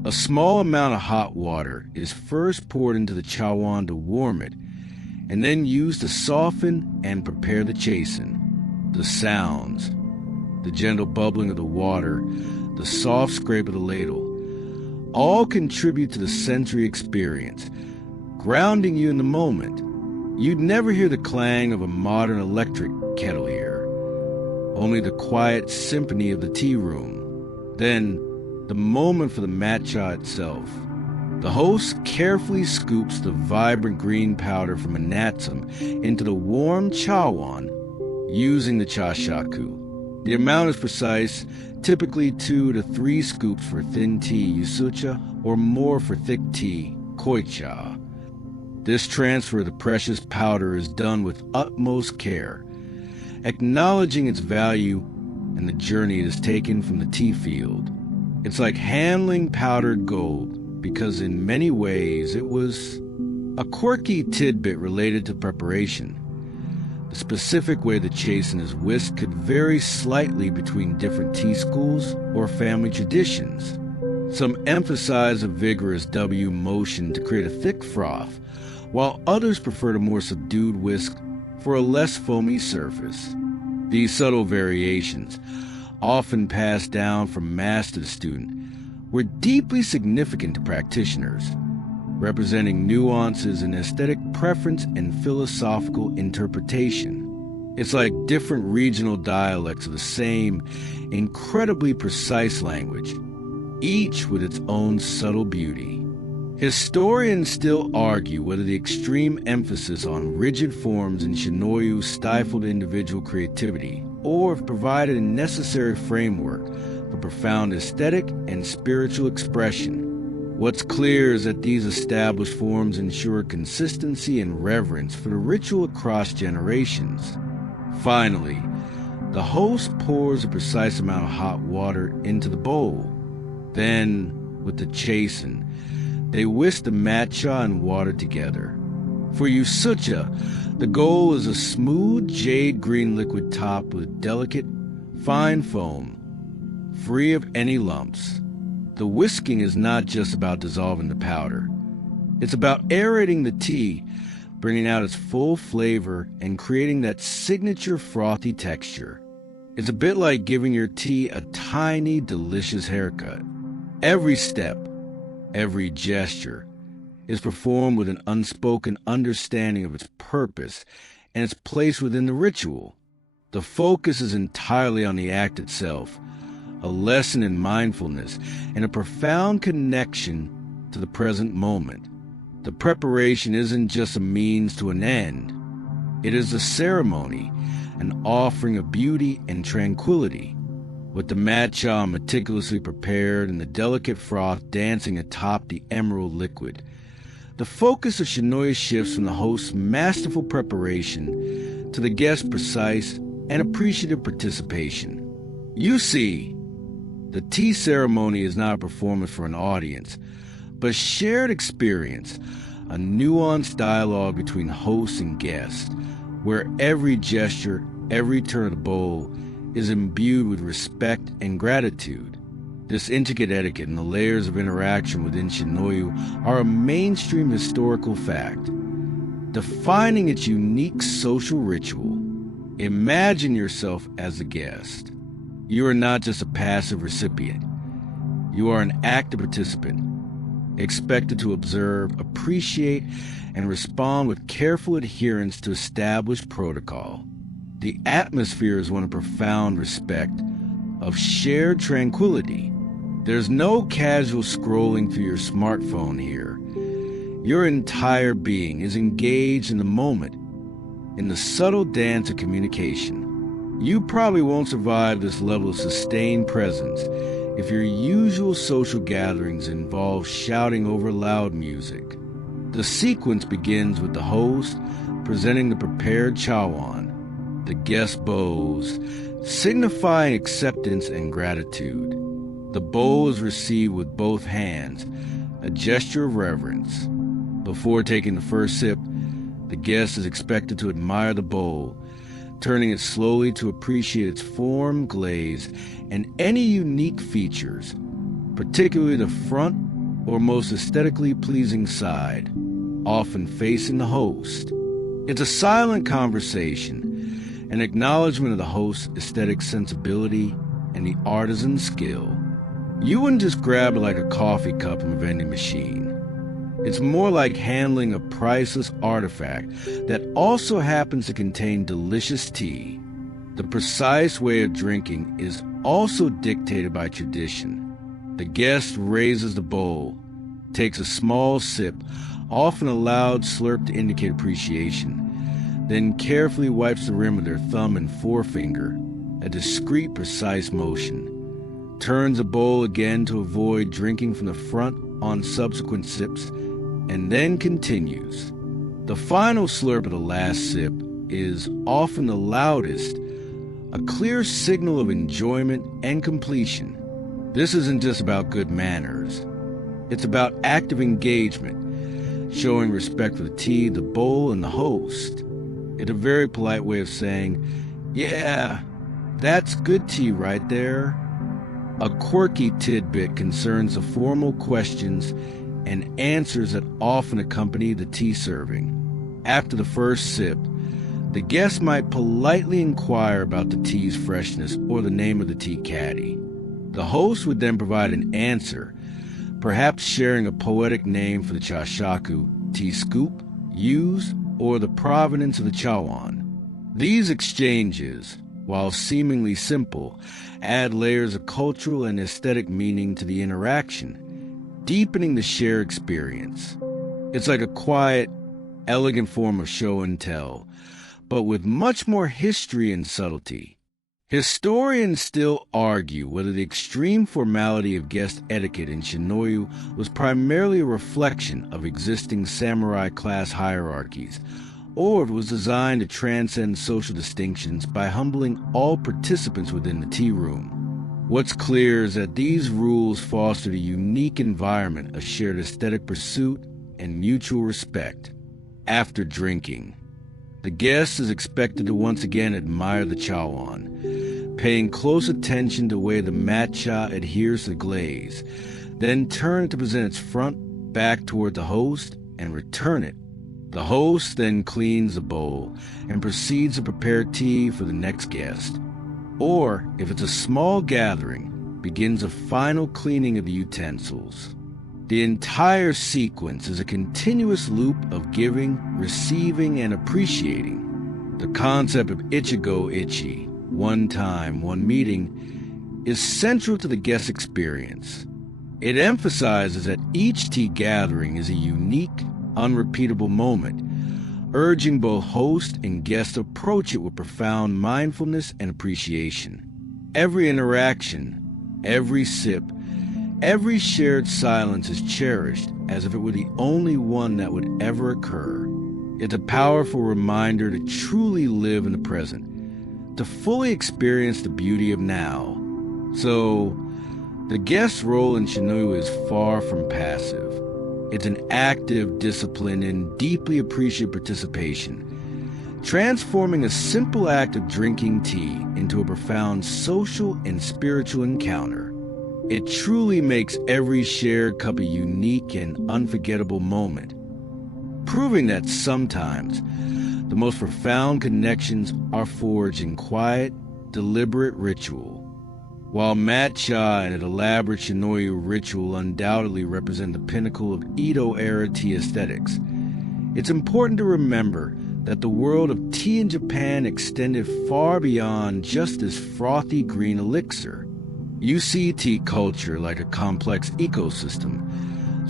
A small amount of hot water is first poured into the chawan to warm it, and then used to soften and prepare the chasen. The sounds, the gentle bubbling of the water, the soft scrape of the ladle, all contribute to the sensory experience, grounding you in the moment. You'd never hear the clang of a modern electric kettle here, only the quiet symphony of the tea room. Then, the moment for the matcha itself. The host carefully scoops the vibrant green powder from a natsum into the warm chawan using the chashaku. The amount is precise, typically 2 to 3 scoops for thin tea yusucha or more for thick tea koicha. This transfer of the precious powder is done with utmost care, acknowledging its value and the journey it has taken from the tea field. It's like handling powdered gold, because in many ways it was a quirky tidbit related to preparation. The specific way the chasen is whisked could vary slightly between different tea schools or family traditions. Some emphasize a vigorous W motion to create a thick froth, while others prefer a more subdued whisk for a less foamy surface. These subtle variations, often passed down from master to student, were deeply significant to practitioners, representing nuances in aesthetic preference and philosophical interpretation. It's like different regional dialects of the same incredibly precise language, each with its own subtle beauty. Historians still argue whether the extreme emphasis on rigid forms in Shinoyu stifled individual creativity, or if provided a necessary framework for profound aesthetic and spiritual expression. What's clear is that these established forms ensure consistency and reverence for the ritual across generations. Finally, the host pours a precise amount of hot water into the bowl. Then, with the chasen, they whisk the matcha and water together. For yusucha, the goal is a smooth jade green liquid top with delicate, fine foam, free of any lumps. The whisking is not just about dissolving the powder. It's about aerating the tea, bringing out its full flavor and creating that signature frothy texture. It's a bit like giving your tea a tiny, delicious haircut. Every step, every gesture is performed with an unspoken understanding of its purpose and its place within the ritual. The focus is entirely on the act itself, a lesson in mindfulness and a profound connection to the present moment. The preparation isn't just a means to an end. It is a ceremony, an offering of beauty and tranquility. with the matcha meticulously prepared and the delicate froth dancing atop the emerald liquid. The focus of Shinoya shifts from the host's masterful preparation to the guest's precise and appreciative participation. You see, the tea ceremony is not a performance for an audience, but a shared experience, a nuanced dialogue between host and guest, where every gesture, every turn of the bowl is imbued with respect and gratitude. This intricate etiquette and the layers of interaction within Shinoyu are a mainstream historical fact, defining its unique social ritual. Imagine yourself as a guest. You are not just a passive recipient. You are an active participant, expected to observe, appreciate, and respond with careful adherence to established protocol. The atmosphere is one of profound respect, of shared tranquility. There's no casual scrolling through your smartphone here. Your entire being is engaged in the moment, in the subtle dance of communication. You probably won't survive this level of sustained presence if your usual social gatherings involve shouting over loud music. The sequence begins with the host presenting the prepared chawan. The guest bows, signifying acceptance and gratitude. The bowl is received with both hands, a gesture of reverence. Before taking the first sip, the guest is expected to admire the bowl, turning it slowly to appreciate its form, glaze, and any unique features, particularly the front or most aesthetically pleasing side, often facing the host. It's a silent conversation, an acknowledgement of the host's aesthetic sensibility and the artisan's skill. You wouldn't just grab it like a coffee cup from a vending machine. It's more like handling a priceless artifact that also happens to contain delicious tea. The precise way of drinking is also dictated by tradition. The guest raises the bowl, takes a small sip, often a loud slurp to indicate appreciation, then carefully wipes the rim with their thumb and forefinger, a discreet, precise motion. Turns the bowl again to avoid drinking from the front on subsequent sips, and then continues. The final slurp of the last sip is often the loudest, a clear signal of enjoyment and completion. This isn't just about good manners. It's about active engagement, showing respect for the tea, the bowl, and the host. It's a very polite way of saying, "Yeah, that's good tea right there." A quirky tidbit concerns the formal questions and answers that often accompany the tea serving. After the first sip, the guest might politely inquire about the tea's freshness or the name of the tea caddy. The host would then provide an answer, perhaps sharing a poetic name for the chashaku, tea scoop, used, or the provenance of the chawan. These exchanges, while seemingly simple, add layers of cultural and aesthetic meaning to the interaction, deepening the shared experience. It's like a quiet, elegant form of show and tell, but with much more history and subtlety. Historians still argue whether the extreme formality of guest etiquette in Shinoyu was primarily a reflection of existing samurai class hierarchies, or it was designed to transcend social distinctions by humbling all participants within the tea room. What's clear is that these rules fostered a unique environment of shared aesthetic pursuit and mutual respect. After drinking, the guest is expected to once again admire the chawan, paying close attention to the way the matcha adheres to the glaze, then turn it to present its front back toward the host and return it. The host then cleans the bowl and proceeds to prepare tea for the next guest. Or, if it's a small gathering, begins a final cleaning of the utensils. The entire sequence is a continuous loop of giving, receiving, and appreciating. The concept of ichigo-ichi, one time, one meeting, is central to the guest experience. It emphasizes that each tea gathering is a unique, unrepeatable moment, urging both host and guest to approach it with profound mindfulness and appreciation. Every interaction, every sip, every shared silence is cherished as if it were the only one that would ever occur. It's a powerful reminder to truly live in the present, to fully experience the beauty of now. So, the guest's role in Shinoi is far from passive. It's an active, disciplined, and deeply appreciated participation, transforming a simple act of drinking tea into a profound social and spiritual encounter. It truly makes every shared cup a unique and unforgettable moment, proving that sometimes the most profound connections are forged in quiet, deliberate ritual. While matcha and an elaborate Shinoi ritual undoubtedly represent the pinnacle of Edo-era tea aesthetics, it's important to remember that the world of tea in Japan extended far beyond just this frothy green elixir. You see tea culture like a complex ecosystem,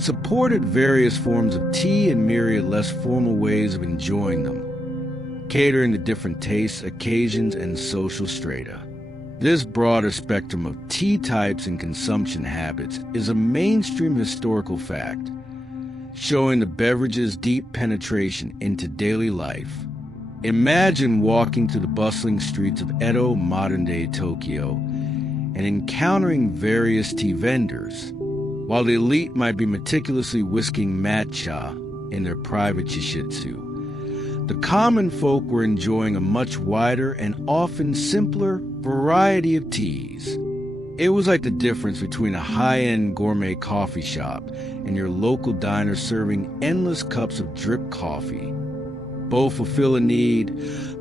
supported various forms of tea and myriad less formal ways of enjoying them, catering to different tastes, occasions, and social strata. This broader spectrum of tea types and consumption habits is a mainstream historical fact, showing the beverage's deep penetration into daily life. Imagine walking through the bustling streets of Edo, modern-day Tokyo, and encountering various tea vendors. While the elite might be meticulously whisking matcha in their private chishitsu, the common folk were enjoying a much wider and often simpler variety of teas. It was like the difference between a high-end gourmet coffee shop and your local diner serving endless cups of drip coffee. Both fulfill a need,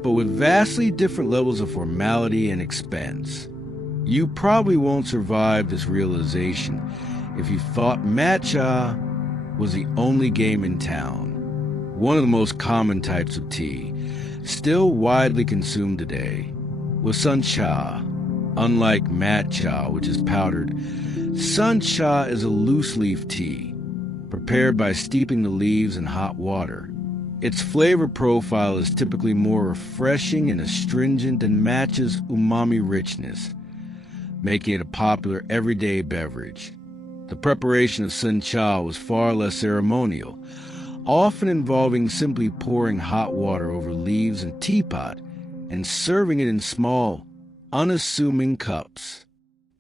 but with vastly different levels of formality and expense. You probably won't survive this realization if you thought matcha was the only game in town. One of the most common types of tea, still widely consumed today, was suncha. Unlike matcha, which is powdered, suncha is a loose-leaf tea, prepared by steeping the leaves in hot water. Its flavor profile is typically more refreshing and astringent and matches umami richness, making it a popular everyday beverage. The preparation of suncha was far less ceremonial, often involving simply pouring hot water over leaves and teapot and serving it in small, unassuming cups.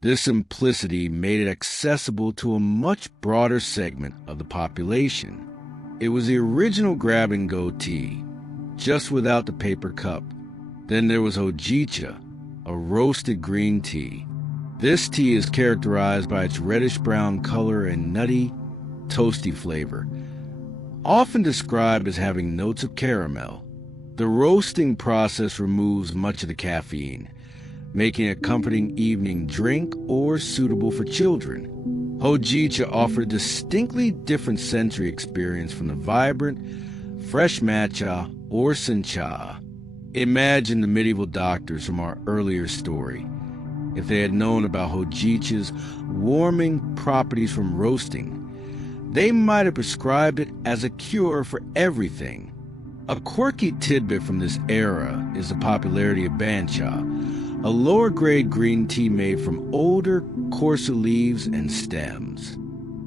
This simplicity made it accessible to a much broader segment of the population. It was the original grab-and-go tea, just without the paper cup. Then there was hojicha, a roasted green tea. This tea is characterized by its reddish-brown color and nutty, toasty flavor, often described as having notes of caramel. The roasting process removes much of the caffeine, making it a comforting evening drink or suitable for children. Hojicha offered a distinctly different sensory experience from the vibrant, fresh matcha or suncha. Imagine the medieval doctors from our earlier story. If they had known about hojicha's warming properties from roasting, they might have prescribed it as a cure for everything. A quirky tidbit from this era is the popularity of bancha, a lower-grade green tea made from older, coarser leaves and stems.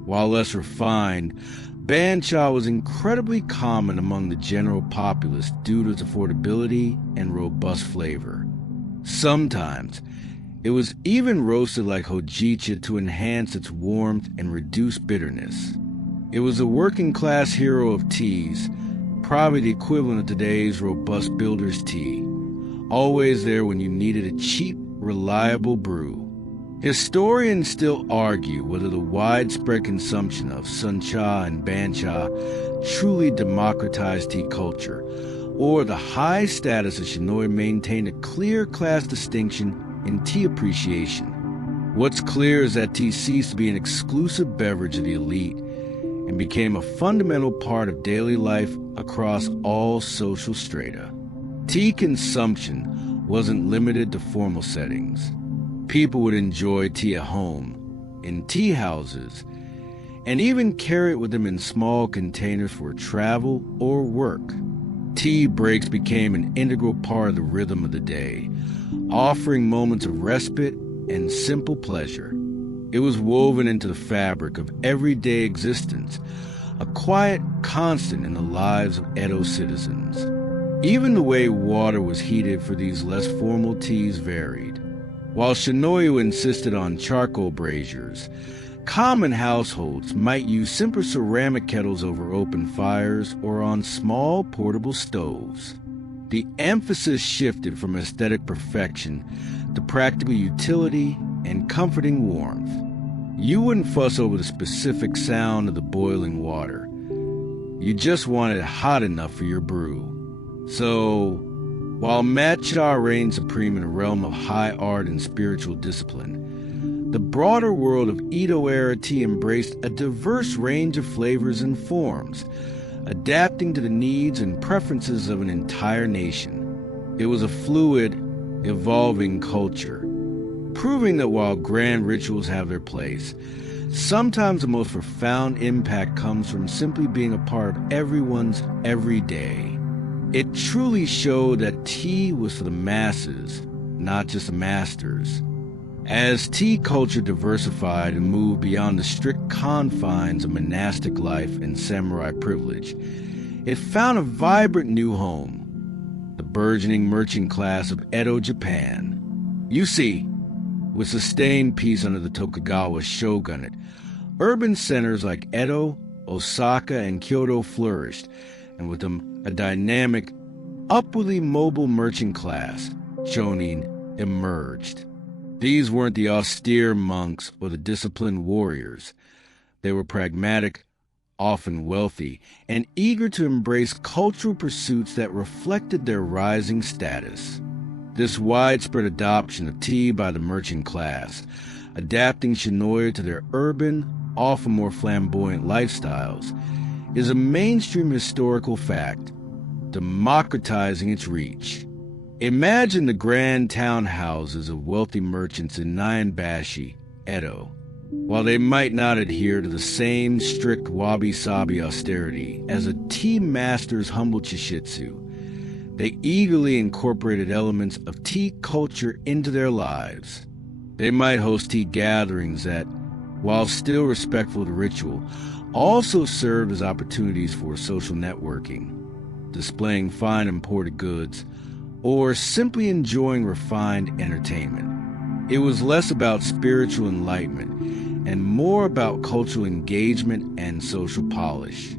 While less refined, bancha was incredibly common among the general populace due to its affordability and robust flavor. Sometimes, it was even roasted like hojicha to enhance its warmth and reduce bitterness. It was a working-class hero of teas, probably the equivalent of today's robust builder's tea, always there when you needed a cheap, reliable brew. Historians still argue whether the widespread consumption of suncha and bancha truly democratized tea culture, or the high status of Shinoi maintained a clear class distinction in tea appreciation. What's clear is that tea ceased to be an exclusive beverage of the elite and became a fundamental part of daily life across all social strata. Tea consumption wasn't limited to formal settings. People would enjoy tea at home, in tea houses, and even carry it with them in small containers for travel or work. Tea breaks became an integral part of the rhythm of the day, offering moments of respite and simple pleasure. It was woven into the fabric of everyday existence, a quiet constant in the lives of Edo citizens. Even the way water was heated for these less formal teas varied. While Shinoyu insisted on charcoal braziers, common households might use simple ceramic kettles over open fires or on small portable stoves. The emphasis shifted from aesthetic perfection to practical utility and comforting warmth. You wouldn't fuss over the specific sound of the boiling water. You just wanted it hot enough for your brew. So, while matcha reigned supreme in a realm of high art and spiritual discipline, the broader world of Edo-era tea embraced a diverse range of flavors and forms, adapting to the needs and preferences of an entire nation. It was a fluid, evolving culture, proving that while grand rituals have their place, sometimes the most profound impact comes from simply being a part of everyone's everyday. It truly showed that tea was for the masses, not just the masters. As tea culture diversified and moved beyond the strict confines of monastic life and samurai privilege, it found a vibrant new home, the burgeoning merchant class of Edo, Japan. You see, with sustained peace under the Tokugawa shogunate, urban centers like Edo, Osaka, and Kyoto flourished, and with them a dynamic, upwardly mobile merchant class, shonin, emerged. These weren't the austere monks or the disciplined warriors. They were pragmatic, often wealthy, and eager to embrace cultural pursuits that reflected their rising status. This widespread adoption of tea by the merchant class, adapting Shinoya to their urban, often more flamboyant lifestyles, is a mainstream historical fact, democratizing its reach. Imagine the grand townhouses of wealthy merchants in Nyanbashi, Edo. While they might not adhere to the same strict wabi-sabi austerity as a tea master's humble chishitsu, they eagerly incorporated elements of tea culture into their lives. They might host tea gatherings that, while still respectful to ritual, also served as opportunities for social networking, displaying fine imported goods, or simply enjoying refined entertainment. It was less about spiritual enlightenment and more about cultural engagement and social polish.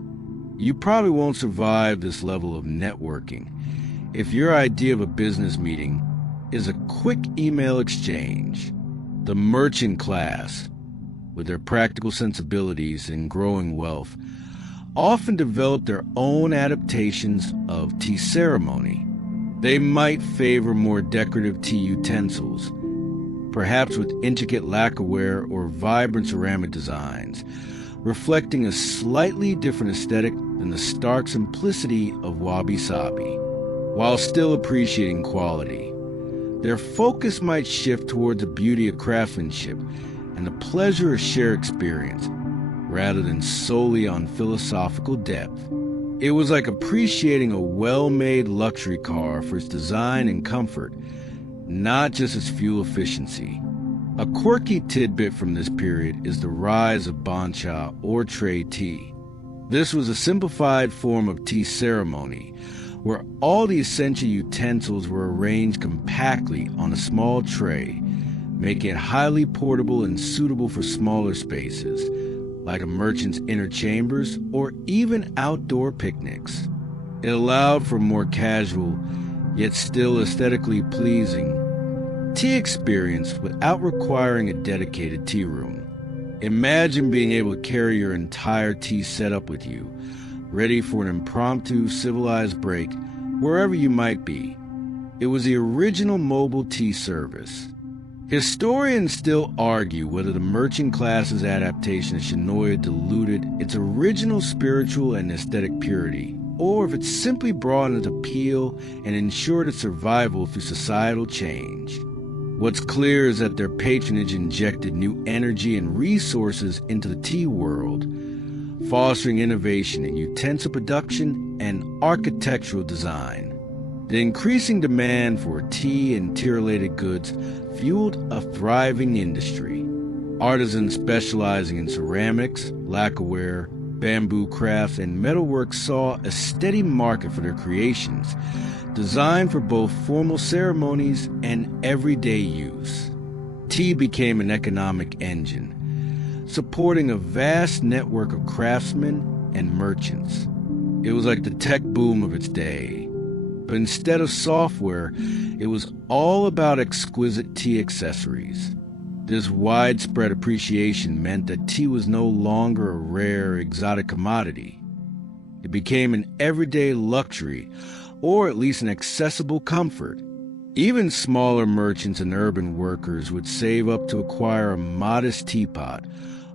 You probably won't survive this level of networking if your idea of a business meeting is a quick email exchange. The merchant class, with their practical sensibilities and growing wealth, often develop their own adaptations of tea ceremony. They might favor more decorative tea utensils, perhaps with intricate lacquerware or vibrant ceramic designs, reflecting a slightly different aesthetic than the stark simplicity of wabi-sabi. While still appreciating quality, their focus might shift toward the beauty of craftsmanship and the pleasure of shared experience, rather than solely on philosophical depth. It was like appreciating a well-made luxury car for its design and comfort, not just its fuel efficiency. A quirky tidbit from this period is the rise of bancha or tray tea. This was a simplified form of tea ceremony, where all the essential utensils were arranged compactly on a small tray, making it highly portable and suitable for smaller spaces, like a merchant's inner chambers or even outdoor picnics. It allowed for a more casual, yet still aesthetically pleasing, tea experience without requiring a dedicated tea room. Imagine being able to carry your entire tea setup with you, ready for an impromptu, civilized break wherever you might be. It was the original mobile tea service. Historians still argue whether the merchant class's adaptation of Shinoya diluted its original spiritual and aesthetic purity, or if it simply broadened its appeal and ensured its survival through societal change. What's clear is that their patronage injected new energy and resources into the tea world, fostering innovation in utensil production and architectural design. The increasing demand for tea and tea-related goods fueled a thriving industry. Artisans specializing in ceramics, lacquerware, bamboo crafts, and metalwork saw a steady market for their creations, designed for both formal ceremonies and everyday use. Tea became an economic engine, supporting a vast network of craftsmen and merchants. It was like the tech boom of its day. But instead of software, it was all about exquisite tea accessories. This widespread appreciation meant that tea was no longer a rare, exotic commodity. It became an everyday luxury, or at least an accessible comfort. Even smaller merchants and urban workers would save up to acquire a modest teapot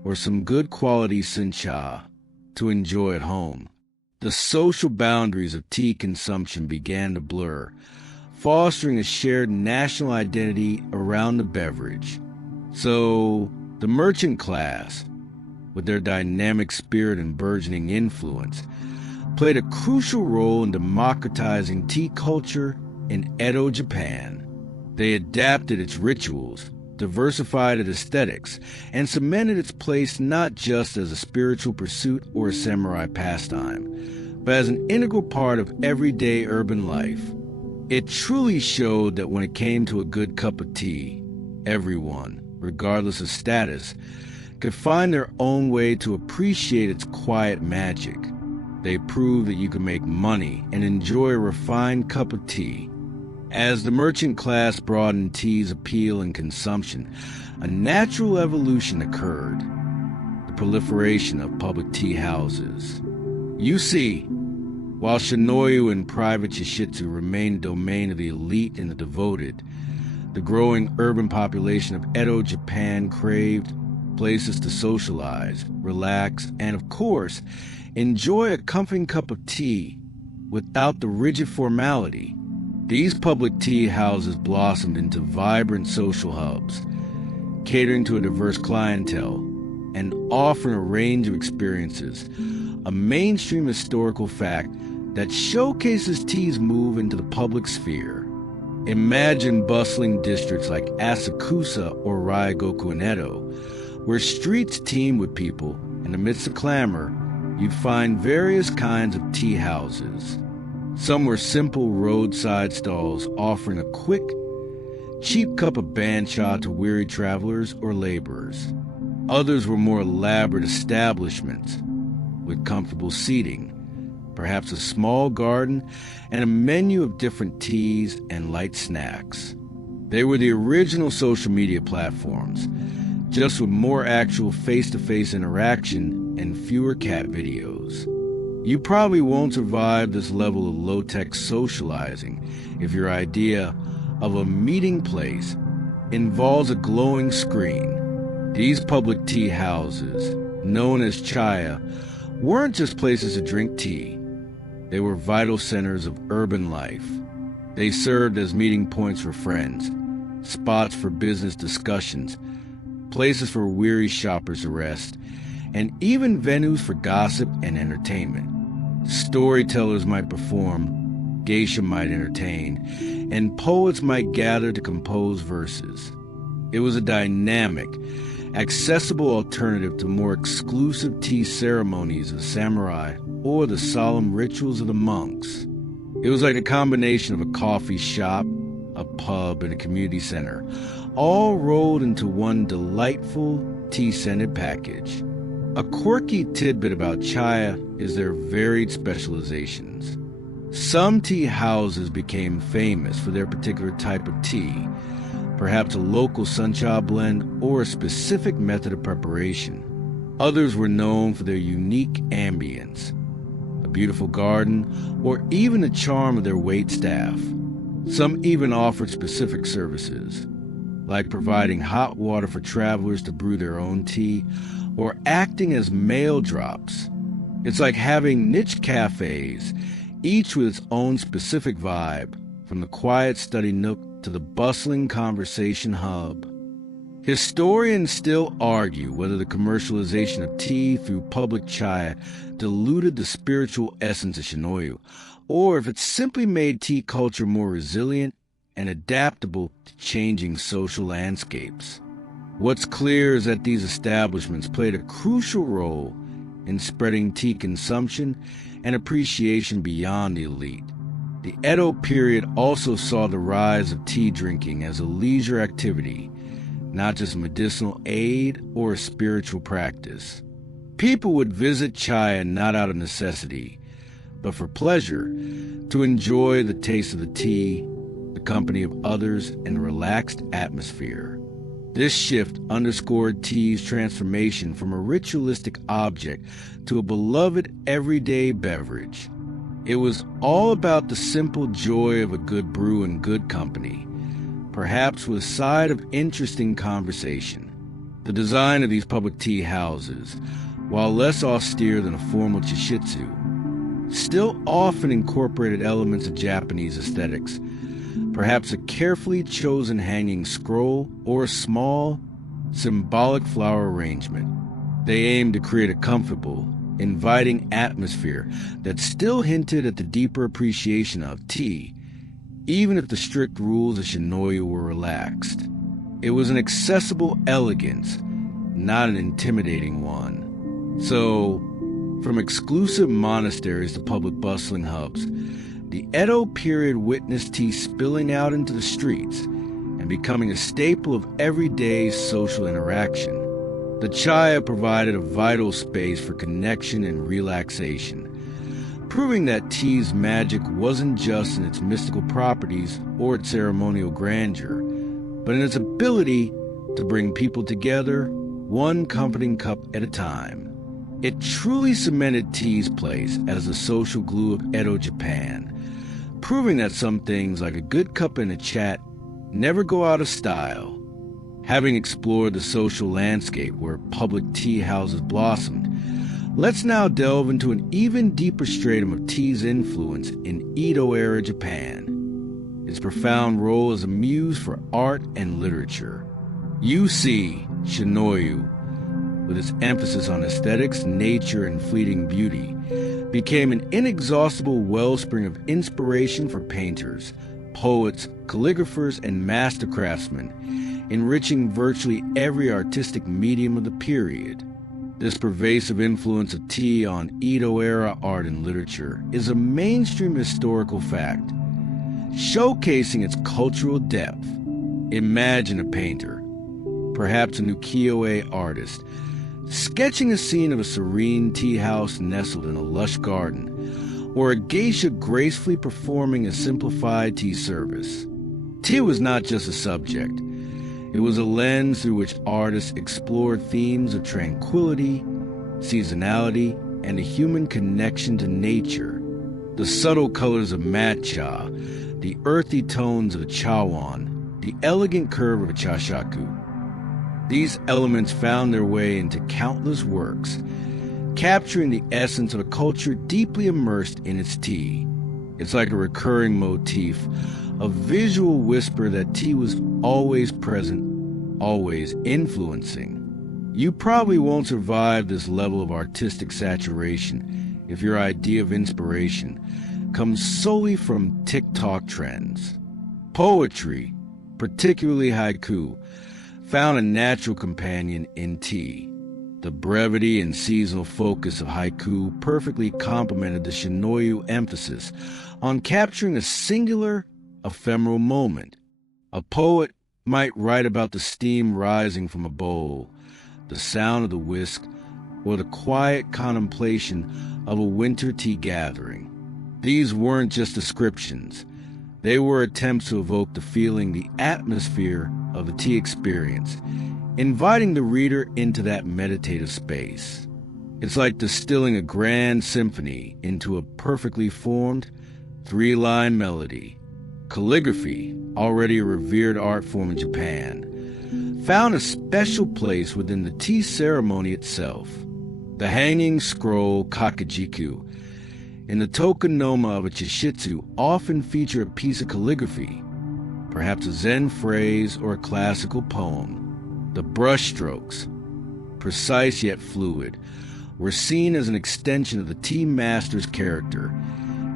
or some good quality sencha to enjoy at home. The social boundaries of tea consumption began to blur, fostering a shared national identity around the beverage. So, the merchant class, with their dynamic spirit and burgeoning influence, played a crucial role in democratizing tea culture in Edo, Japan. They adapted its rituals, diversified its aesthetics, and cemented its place not just as a spiritual pursuit or a samurai pastime, but as an integral part of everyday urban life. It truly showed that when it came to a good cup of tea, everyone, regardless of status, could find their own way to appreciate its quiet magic. They proved that you could make money and enjoy a refined cup of tea. As the merchant class broadened tea's appeal and consumption, a natural evolution occurred: the proliferation of public tea houses. You see, while shinoyu and private shishitsu remained the domain of the elite and the devoted, the growing urban population of Edo, Japan craved places to socialize, relax, and of course, enjoy a comforting cup of tea without the rigid formality. These public tea houses blossomed into vibrant social hubs, catering to a diverse clientele and offering a range of experiences, a mainstream historical fact that showcases tea's move into the public sphere. Imagine bustling districts like Asakusa or Ryogoku in Edo, where streets teem with people, and amidst the clamor, you'd find various kinds of tea houses. Some were simple roadside stalls offering a quick, cheap cup of bancha to weary travelers or laborers. Others were more elaborate establishments with comfortable seating, perhaps a small garden, and a menu of different teas and light snacks. They were the original social media platforms, just with more actual face-to-face interaction and fewer cat videos. You probably won't survive this level of low-tech socializing if your idea of a meeting place involves a glowing screen. These public tea houses, known as chaya, weren't just places to drink tea. They were vital centers of urban life. They served as meeting points for friends, spots for business discussions, places for weary shoppers to rest, and even venues for gossip and entertainment. Storytellers might perform, geisha might entertain, and poets might gather to compose verses. It was a dynamic, accessible alternative to more exclusive tea ceremonies of samurai or the solemn rituals of the monks. It was like a combination of a coffee shop, a pub, and a community center, all rolled into one delightful tea-scented package. A quirky tidbit about chaya is their varied specializations. Some tea houses became famous for their particular type of tea, perhaps a local sencha blend or a specific method of preparation. Others were known for their unique ambience, a beautiful garden, or even the charm of their waitstaff. Some even offered specific services, like providing hot water for travelers to brew their own tea, or acting as mail drops. It's like having niche cafes, each with its own specific vibe, from the quiet study nook to the bustling conversation hub. Historians still argue whether the commercialization of tea through public chai diluted the spiritual essence of Shinoyu, or if it simply made tea culture more resilient and adaptable to changing social landscapes. What's clear is that these establishments played a crucial role in spreading tea consumption and appreciation beyond the elite. The Edo period also saw the rise of tea drinking as a leisure activity, not just a medicinal aid or a spiritual practice. People would visit chai not out of necessity, but for pleasure, to enjoy the taste of the tea, the company of others, and a relaxed atmosphere. This shift underscored tea's transformation from a ritualistic object to a beloved everyday beverage. It was all about the simple joy of a good brew and good company, perhaps with a side of interesting conversation. The design of these public tea houses, while less austere than a formal chishitsu, still often incorporated elements of Japanese aesthetics, perhaps a carefully chosen hanging scroll or a small, symbolic flower arrangement. They aimed to create a comfortable, inviting atmosphere that still hinted at the deeper appreciation of tea, even if the strict rules of Shinoyu were relaxed. It was an accessible elegance, not an intimidating one. So, from exclusive monasteries to public bustling hubs, the Edo period witnessed tea spilling out into the streets and becoming a staple of everyday social interaction. The chaya provided a vital space for connection and relaxation, proving that tea's magic wasn't just in its mystical properties or its ceremonial grandeur, but in its ability to bring people together, one comforting cup at a time. It truly cemented tea's place as the social glue of Edo Japan, proving that some things like a good cup and a chat never go out of style. Having explored the social landscape where public tea houses blossomed, let's now delve into an even deeper stratum of tea's influence in Edo-era Japan, its profound role as a muse for art and literature. You see, Shinoyu, with its emphasis on aesthetics, nature, and fleeting beauty, became an inexhaustible wellspring of inspiration for painters, poets, calligraphers, and master craftsmen, enriching virtually every artistic medium of the period. This pervasive influence of tea on Edo-era art and literature is a mainstream historical fact, showcasing its cultural depth. Imagine a painter, perhaps an ukiyo-e artist, sketching a scene of a serene tea house nestled in a lush garden, or a geisha gracefully performing a simplified tea service. Tea was not just a subject. It was a lens through which artists explored themes of tranquility, seasonality, and a human connection to nature. The subtle colors of matcha, the earthy tones of a chawan, the elegant curve of a chashaku. These elements found their way into countless works, capturing the essence of a culture deeply immersed in its tea. It's like a recurring motif, a visual whisper that tea was always present, always influencing. You probably won't survive this level of artistic saturation if your idea of inspiration comes solely from TikTok trends. Poetry, particularly haiku, found a natural companion in tea. The brevity and seasonal focus of haiku perfectly complemented the Shinoyu emphasis on capturing a singular, ephemeral moment. A poet might write about the steam rising from a bowl, the sound of the whisk, or the quiet contemplation of a winter tea gathering. These weren't just descriptions. They were attempts to evoke the feeling, the atmosphere of the tea experience, inviting the reader into that meditative space. It's like distilling a grand symphony into a perfectly formed, three-line melody. Calligraphy, already a revered art form in Japan, found a special place within the tea ceremony itself. The hanging scroll kakejiku in the tokonoma of a chishitsu often feature a piece of calligraphy, perhaps a Zen phrase or a classical poem. The brushstrokes, precise yet fluid, were seen as an extension of the tea master's character,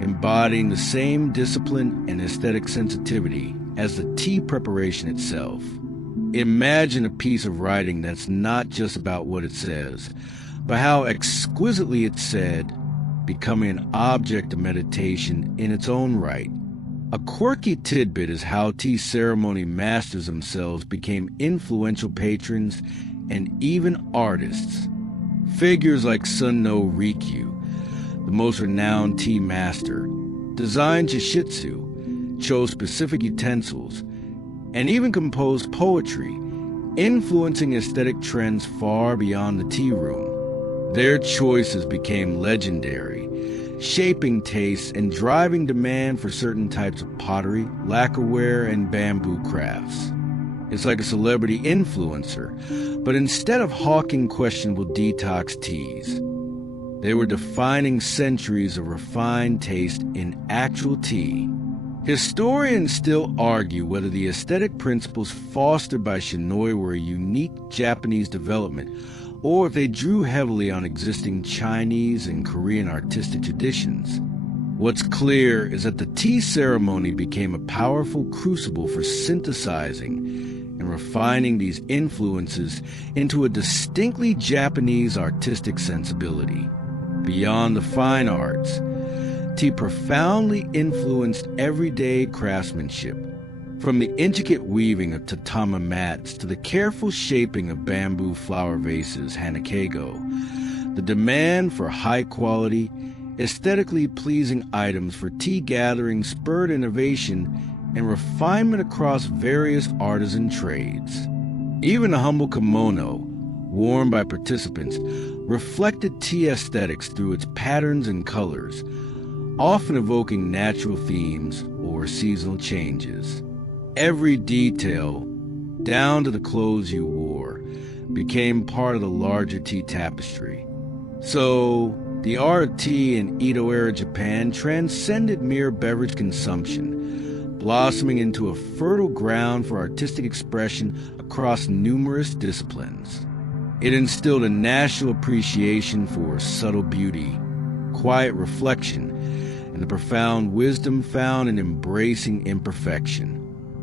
embodying the same discipline and aesthetic sensitivity as the tea preparation itself. Imagine a piece of writing that's not just about what it says, but how exquisitely it's said, becoming an object of meditation in its own right. A quirky tidbit is how tea ceremony masters themselves became influential patrons and even artists. Figures like Sunno Rikyu, the most renowned tea master, designed jishitsu, chose specific utensils, and even composed poetry, influencing aesthetic trends far beyond the tea room. Their choices became legendary, shaping tastes and driving demand for certain types of pottery, lacquerware, and bamboo crafts. It's like a celebrity influencer, but instead of hawking questionable detox teas, they were defining centuries of refined taste in actual tea. Historians still argue whether the aesthetic principles fostered by Shinoi were a unique Japanese development, or if they drew heavily on existing Chinese and Korean artistic traditions. What's clear is that the tea ceremony became a powerful crucible for synthesizing and refining these influences into a distinctly Japanese artistic sensibility. Beyond the fine arts, tea profoundly influenced everyday craftsmanship, from the intricate weaving of tatami mats to the careful shaping of bamboo flower vases, hanakego. The demand for high-quality, aesthetically pleasing items for tea gatherings spurred innovation and refinement across various artisan trades. Even a humble kimono, worn by participants, reflected tea aesthetics through its patterns and colors, often evoking natural themes or seasonal changes. Every detail, down to the clothes you wore, became part of the larger tea tapestry. So, the art of tea in Edo-era Japan transcended mere beverage consumption, blossoming into a fertile ground for artistic expression across numerous disciplines. It instilled a national appreciation for subtle beauty, quiet reflection, and the profound wisdom found in embracing imperfection.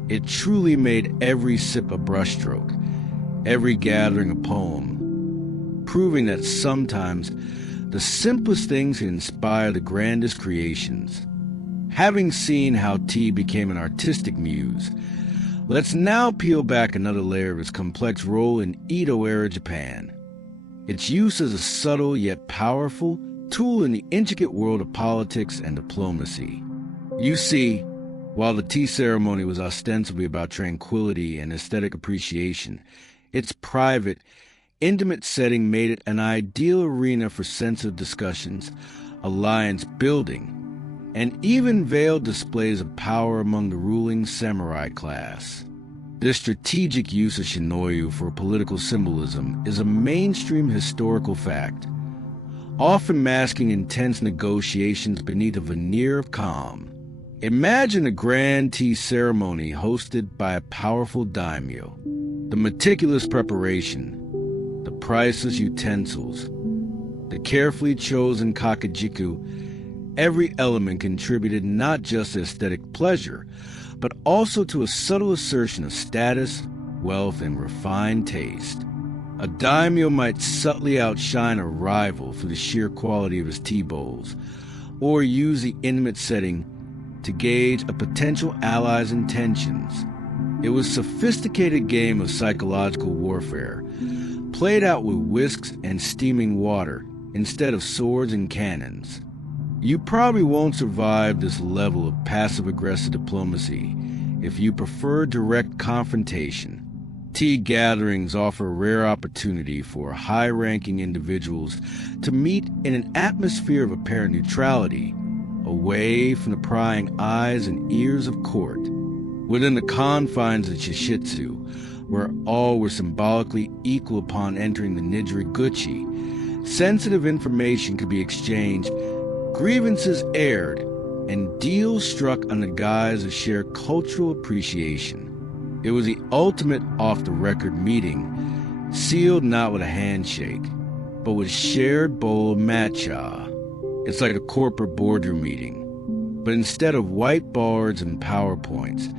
It truly made every sip a brushstroke, every gathering a poem, proving that sometimes the simplest things can inspire the grandest creations. Having seen how tea became an artistic muse, let's now peel back another layer of its complex role in Edo-era Japan. Its use as a subtle yet powerful tool in the intricate world of politics and diplomacy. You see, while the tea ceremony was ostensibly about tranquility and aesthetic appreciation, its private, intimate setting made it an ideal arena for sensitive discussions, alliance building, and even veiled displays of power among the ruling samurai class. This strategic use of shinoyu for political symbolism is a mainstream historical fact, often masking intense negotiations beneath a veneer of calm. Imagine a grand tea ceremony hosted by a powerful daimyo. The meticulous preparation, the priceless utensils, the carefully chosen kakejiku, every element contributed not just to aesthetic pleasure, but also to a subtle assertion of status, wealth, and refined taste. A daimyo might subtly outshine a rival for the sheer quality of his tea bowls, or use the intimate setting to gauge a potential ally's intentions. It was a sophisticated game of psychological warfare, played out with whisks and steaming water instead of swords and cannons. You probably won't survive this level of passive-aggressive diplomacy if you prefer direct confrontation. Tea gatherings offer a rare opportunity for high-ranking individuals to meet in an atmosphere of apparent neutrality, away from the prying eyes and ears of court. Within the confines of Shishitsu, where all were symbolically equal upon entering the Nijiri-guchi, sensitive information could be exchanged, grievances aired, and deals struck under guise of shared cultural appreciation. It was the ultimate off-the-record meeting, sealed not with a handshake, but with a shared bowl of matcha. It's like a corporate boardroom meeting, but instead of whiteboards and PowerPoints,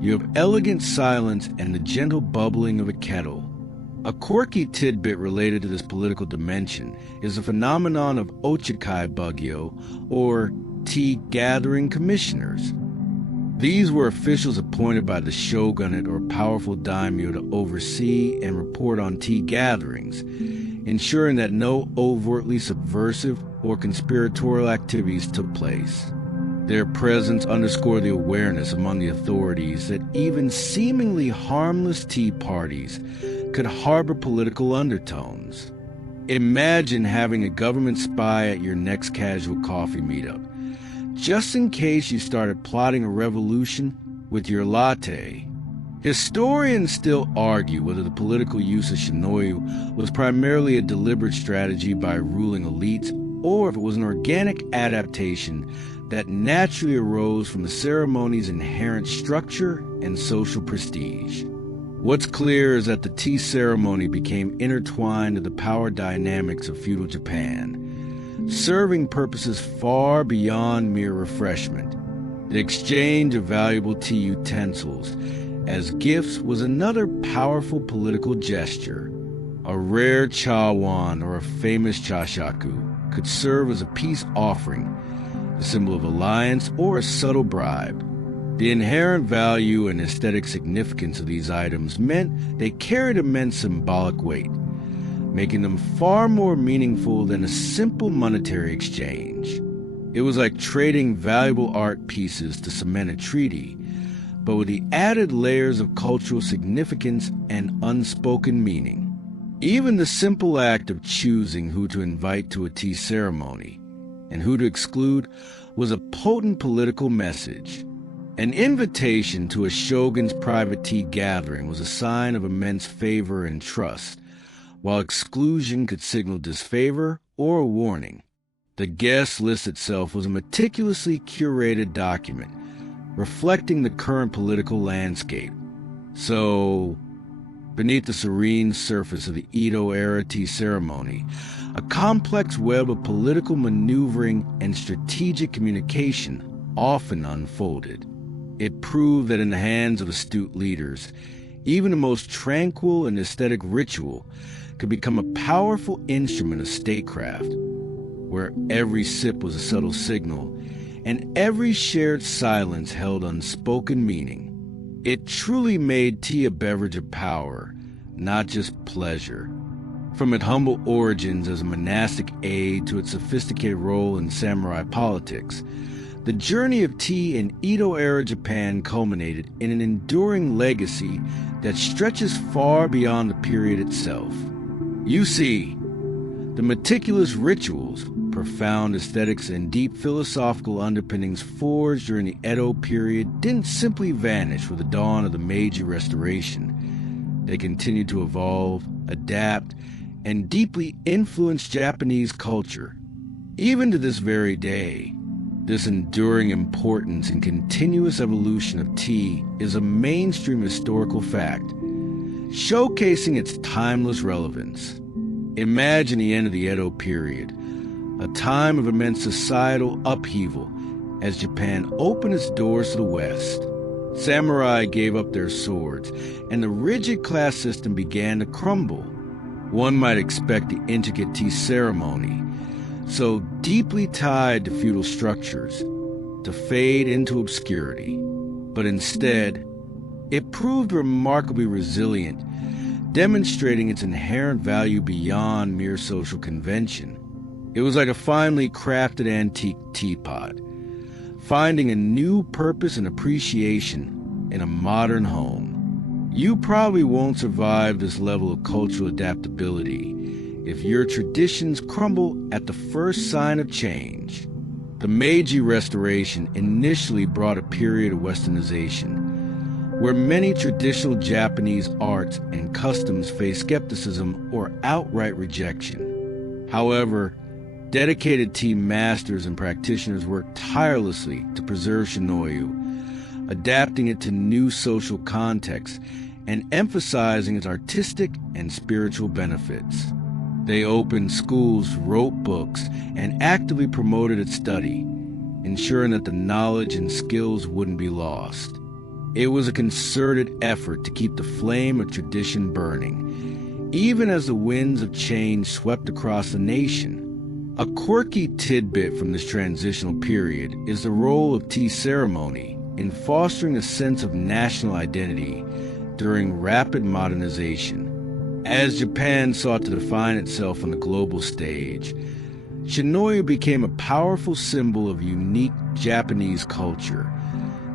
you have elegant silence and the gentle bubbling of a kettle. A quirky tidbit related to this political dimension is the phenomenon of ochikai bugyo, or tea gathering commissioners. These were officials appointed by the shogunate or powerful daimyo to oversee and report on tea gatherings, ensuring that no overtly subversive or conspiratorial activities took place. Their presence underscored the awareness among the authorities that even seemingly harmless tea parties could harbor political undertones. Imagine having a government spy at your next casual coffee meetup, just in case you started plotting a revolution with your latte. Historians still argue whether the political use of shinoyu was primarily a deliberate strategy by ruling elites, or if it was an organic adaptation that naturally arose from the ceremony's inherent structure and social prestige. What's clear is that the tea ceremony became intertwined with the power dynamics of feudal Japan, serving purposes far beyond mere refreshment. The exchange of valuable tea utensils as gifts was another powerful political gesture. A rare chawan or a famous chashaku could serve as a peace offering, a symbol of alliance, or a subtle bribe. The inherent value and aesthetic significance of these items meant they carried immense symbolic weight, making them far more meaningful than a simple monetary exchange. It was like trading valuable art pieces to cement a treaty, but with the added layers of cultural significance and unspoken meaning. Even the simple act of choosing who to invite to a tea ceremony and who to exclude was a potent political message. An invitation to a shogun's private tea gathering was a sign of immense favor and trust, while exclusion could signal disfavor or a warning. The guest list itself was a meticulously curated document, reflecting the current political landscape. So, beneath the serene surface of the Edo-era tea ceremony, a complex web of political maneuvering and strategic communication often unfolded. It proved that in the hands of astute leaders, even the most tranquil and aesthetic ritual could become a powerful instrument of statecraft, where every sip was a subtle signal and every shared silence held unspoken meaning. It truly made tea a beverage of power, not just pleasure. From its humble origins as a monastic aid to its sophisticated role in samurai politics, the journey of tea in Edo-era Japan culminated in an enduring legacy that stretches far beyond the period itself. You see, the meticulous rituals, profound aesthetics, and deep philosophical underpinnings forged during the Edo period didn't simply vanish with the dawn of the Meiji Restoration. They continued to evolve, adapt, and deeply influence Japanese culture. Even to this very day, this enduring importance and continuous evolution of tea is a mainstream historical fact, showcasing its timeless relevance. Imagine the end of the Edo period, a time of immense societal upheaval as Japan opened its doors to the West. Samurai gave up their swords, and the rigid class system began to crumble. One might expect the intricate tea ceremony, so deeply tied to feudal structures, to fade into obscurity. But instead, it proved remarkably resilient, demonstrating its inherent value beyond mere social convention. It was like a finely crafted antique teapot, finding a new purpose and appreciation in a modern home. You probably won't survive this level of cultural adaptability if your traditions crumble at the first sign of change. The Meiji Restoration initially brought a period of westernization, where many traditional Japanese arts and customs faced skepticism or outright rejection. However, dedicated tea masters and practitioners worked tirelessly to preserve shinoyu, adapting it to new social contexts and emphasizing its artistic and spiritual benefits. They opened schools, wrote books, and actively promoted its study, ensuring that the knowledge and skills wouldn't be lost. It was a concerted effort to keep the flame of tradition burning, even as the winds of change swept across the nation. A quirky tidbit from this transitional period is the role of tea ceremony in fostering a sense of national identity during rapid modernization. As Japan sought to define itself on the global stage, shinoyu became a powerful symbol of unique Japanese culture,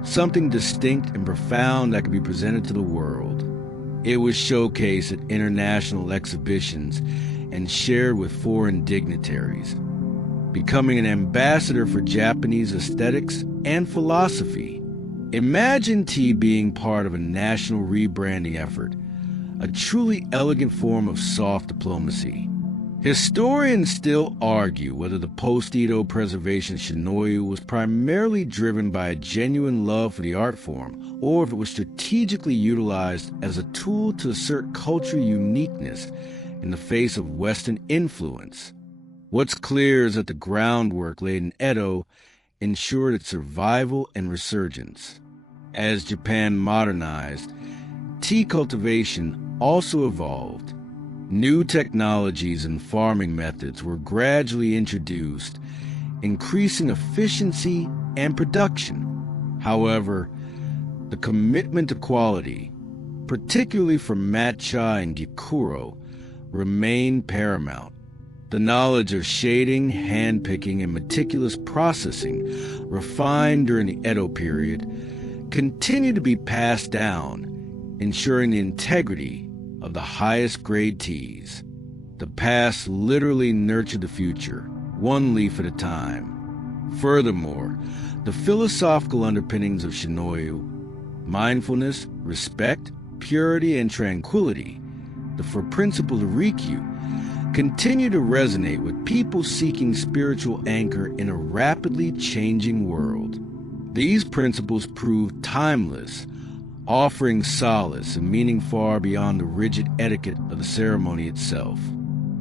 something distinct and profound that could be presented to the world. It was showcased at international exhibitions and shared with foreign dignitaries, becoming an ambassador for Japanese aesthetics and philosophy. Imagine tea being part of a national rebranding effort, a truly elegant form of soft diplomacy. Historians still argue whether the post-Edo preservation of shinoyu was primarily driven by a genuine love for the art form, or if it was strategically utilized as a tool to assert cultural uniqueness in the face of Western influence. What's clear is that the groundwork laid in Edo ensured its survival and resurgence. As Japan modernized, tea cultivation also evolved. New technologies and farming methods were gradually introduced, increasing efficiency and production. However, the commitment to quality, particularly for matcha and gyokuro, remained paramount. The knowledge of shading, hand-picking, and meticulous processing, refined during the Edo period, continued to be passed down, ensuring the integrity of the highest grade teas. The past literally nurtured the future, one leaf at a time. Furthermore, the philosophical underpinnings of shinoyu, mindfulness, respect, purity, and tranquility, the four principles of Rikyu, continue to resonate with people seeking spiritual anchor in a rapidly changing world. These principles prove timeless, offering solace and meaning far beyond the rigid etiquette of the ceremony itself.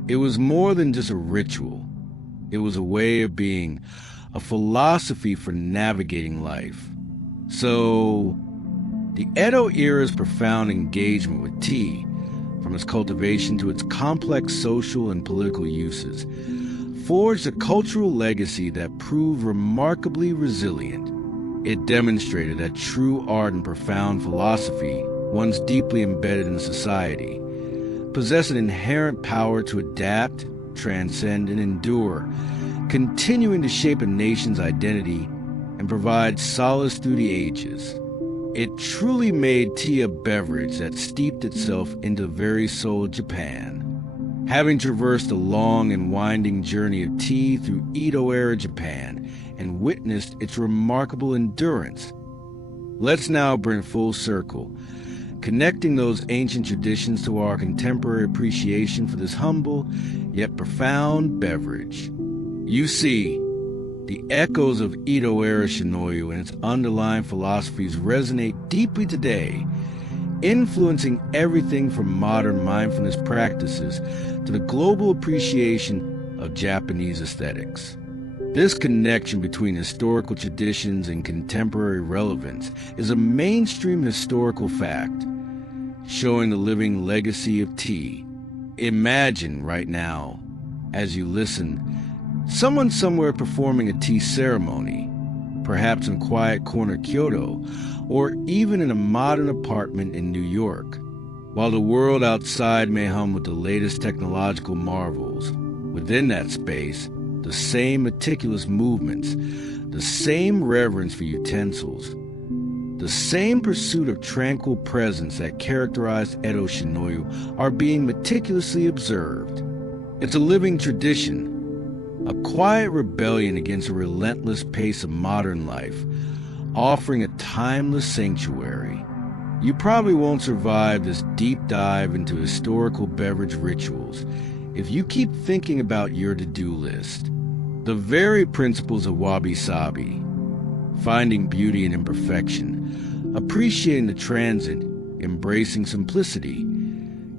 It was more than just a ritual. It was a way of being, a philosophy for navigating life. So, the Edo era's profound engagement with tea, from its cultivation to its complex social and political uses, forged a cultural legacy that proved remarkably resilient. It demonstrated that true art and profound philosophy, once deeply embedded in society, possess an inherent power to adapt, transcend, and endure, continuing to shape a nation's identity and provide solace through the ages. It truly made tea a beverage that steeped itself into the very soul of Japan. Having traversed the long and winding journey of tea through Edo-era Japan and witnessed its remarkable endurance, let's now bring full circle, connecting those ancient traditions to our contemporary appreciation for this humble yet profound beverage. You see, the echoes of Edo-era shinoyu and its underlying philosophies resonate deeply today, influencing everything from modern mindfulness practices to the global appreciation of Japanese aesthetics. This connection between historical traditions and contemporary relevance is a mainstream historical fact, showing the living legacy of tea. Imagine right now, as you listen, someone somewhere performing a tea ceremony, perhaps in quiet corner Kyoto, or even in a modern apartment in New York. While the world outside may hum with the latest technological marvels, within that space, the same meticulous movements, the same reverence for utensils, the same pursuit of tranquil presence that characterized Edo shinoyu are being meticulously observed. It's a living tradition, a quiet rebellion against a relentless pace of modern life, offering a timeless sanctuary. You probably won't survive this deep dive into historical beverage rituals if you keep thinking about your to-do list. The very principles of wabi-sabi, finding beauty in imperfection, appreciating the transient, embracing simplicity,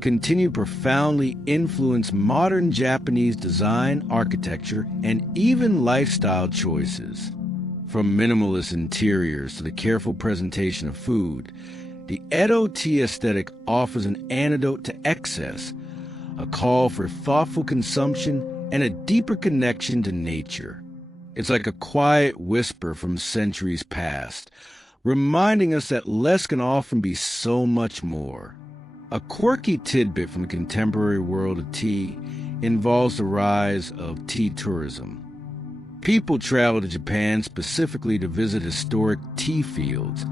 continue to profoundly influence modern Japanese design, architecture, and even lifestyle choices. From minimalist interiors to the careful presentation of food, the Edo tea aesthetic offers an antidote to excess, a call for thoughtful consumption and a deeper connection to nature. It's like a quiet whisper from centuries past, reminding us that less can often be so much more. A quirky tidbit from the contemporary world of tea involves the rise of tea tourism. People travel to Japan specifically to visit historic tea fields,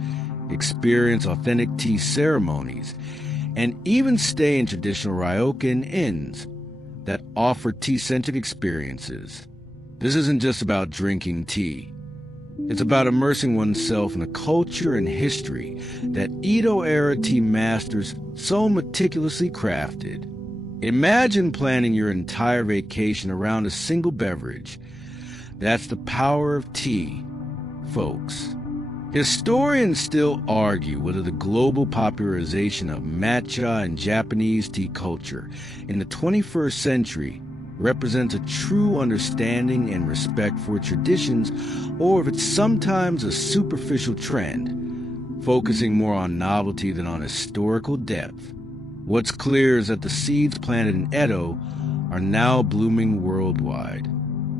experience authentic tea ceremonies, and even stay in traditional ryokan inns that offer tea-centered experiences. This isn't just about drinking tea. It's about immersing oneself in a culture and history that Edo-era tea masters so meticulously crafted. Imagine planning your entire vacation around a single beverage. That's the power of tea, folks. Historians still argue whether the global popularization of matcha and Japanese tea culture in the 21st century represents a true understanding and respect for traditions, or if it's sometimes a superficial trend, focusing more on novelty than on historical depth. What's clear is that the seeds planted in Edo are now blooming worldwide.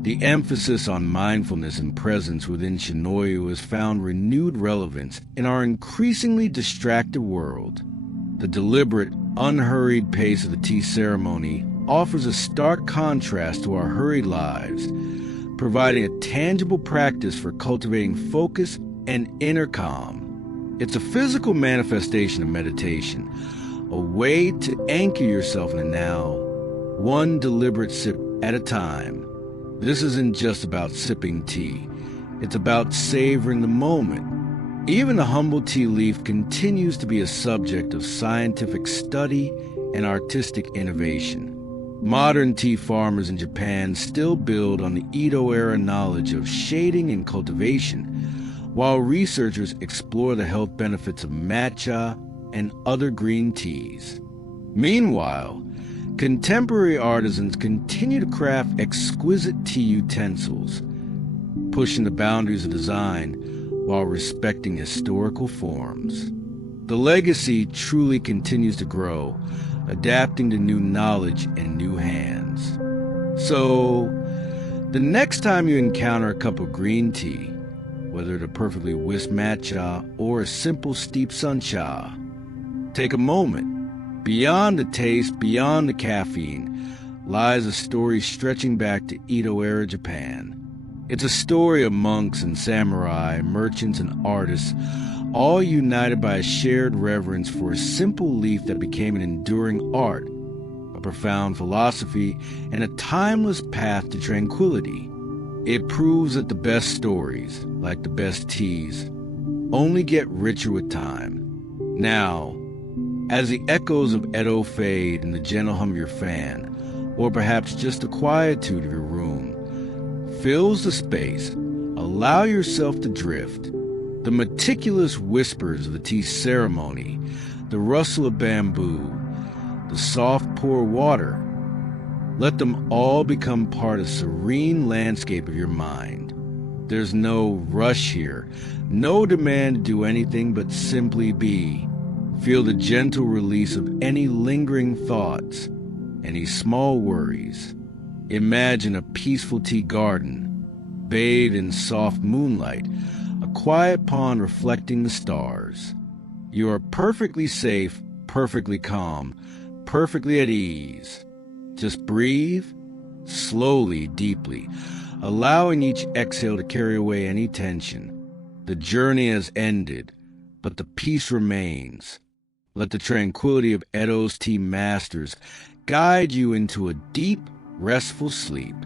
The emphasis on mindfulness and presence within Shinoyu has found renewed relevance in our increasingly distracted world. The deliberate, unhurried pace of the tea ceremony offers a stark contrast to our hurried lives, providing a tangible practice for cultivating focus and inner calm. It's a physical manifestation of meditation, a way to anchor yourself in the now, one deliberate sip at a time. This isn't just about sipping tea. It's about savoring the moment. Even the humble tea leaf continues to be a subject of scientific study and artistic innovation. Modern tea farmers in Japan still build on the Edo-era knowledge of shading and cultivation, while researchers explore the health benefits of matcha and other green teas. Meanwhile, contemporary artisans continue to craft exquisite tea utensils, pushing the boundaries of design while respecting historical forms. The legacy truly continues to grow, adapting to new knowledge and new hands. So, the next time you encounter a cup of green tea, whether the perfectly whisked matcha or a simple steeped suncha, take a moment. Beyond the taste, beyond the caffeine, lies a story stretching back to Edo-era Japan. It's a story of monks and samurai, merchants and artists, all united by a shared reverence for a simple leaf that became an enduring art, a profound philosophy, and a timeless path to tranquility. It proves that the best stories, like the best teas, only get richer with time. Now, as the echoes of Edo fade in the gentle hum of your fan, or perhaps just the quietude of your room, fills the space, allow yourself to drift. The meticulous whispers of the tea ceremony, the rustle of bamboo, the soft pour water, let them all become part of the serene landscape of your mind. There's no rush here, no demand to do anything but simply be. Feel the gentle release of any lingering thoughts, any small worries. Imagine a peaceful tea garden, bathed in soft moonlight, a quiet pond reflecting the stars. You are perfectly safe, perfectly calm, perfectly at ease. Just breathe, slowly, deeply, allowing each exhale to carry away any tension. The journey has ended, but the peace remains. Let the tranquility of Edo's tea masters guide you into a deep, restful sleep.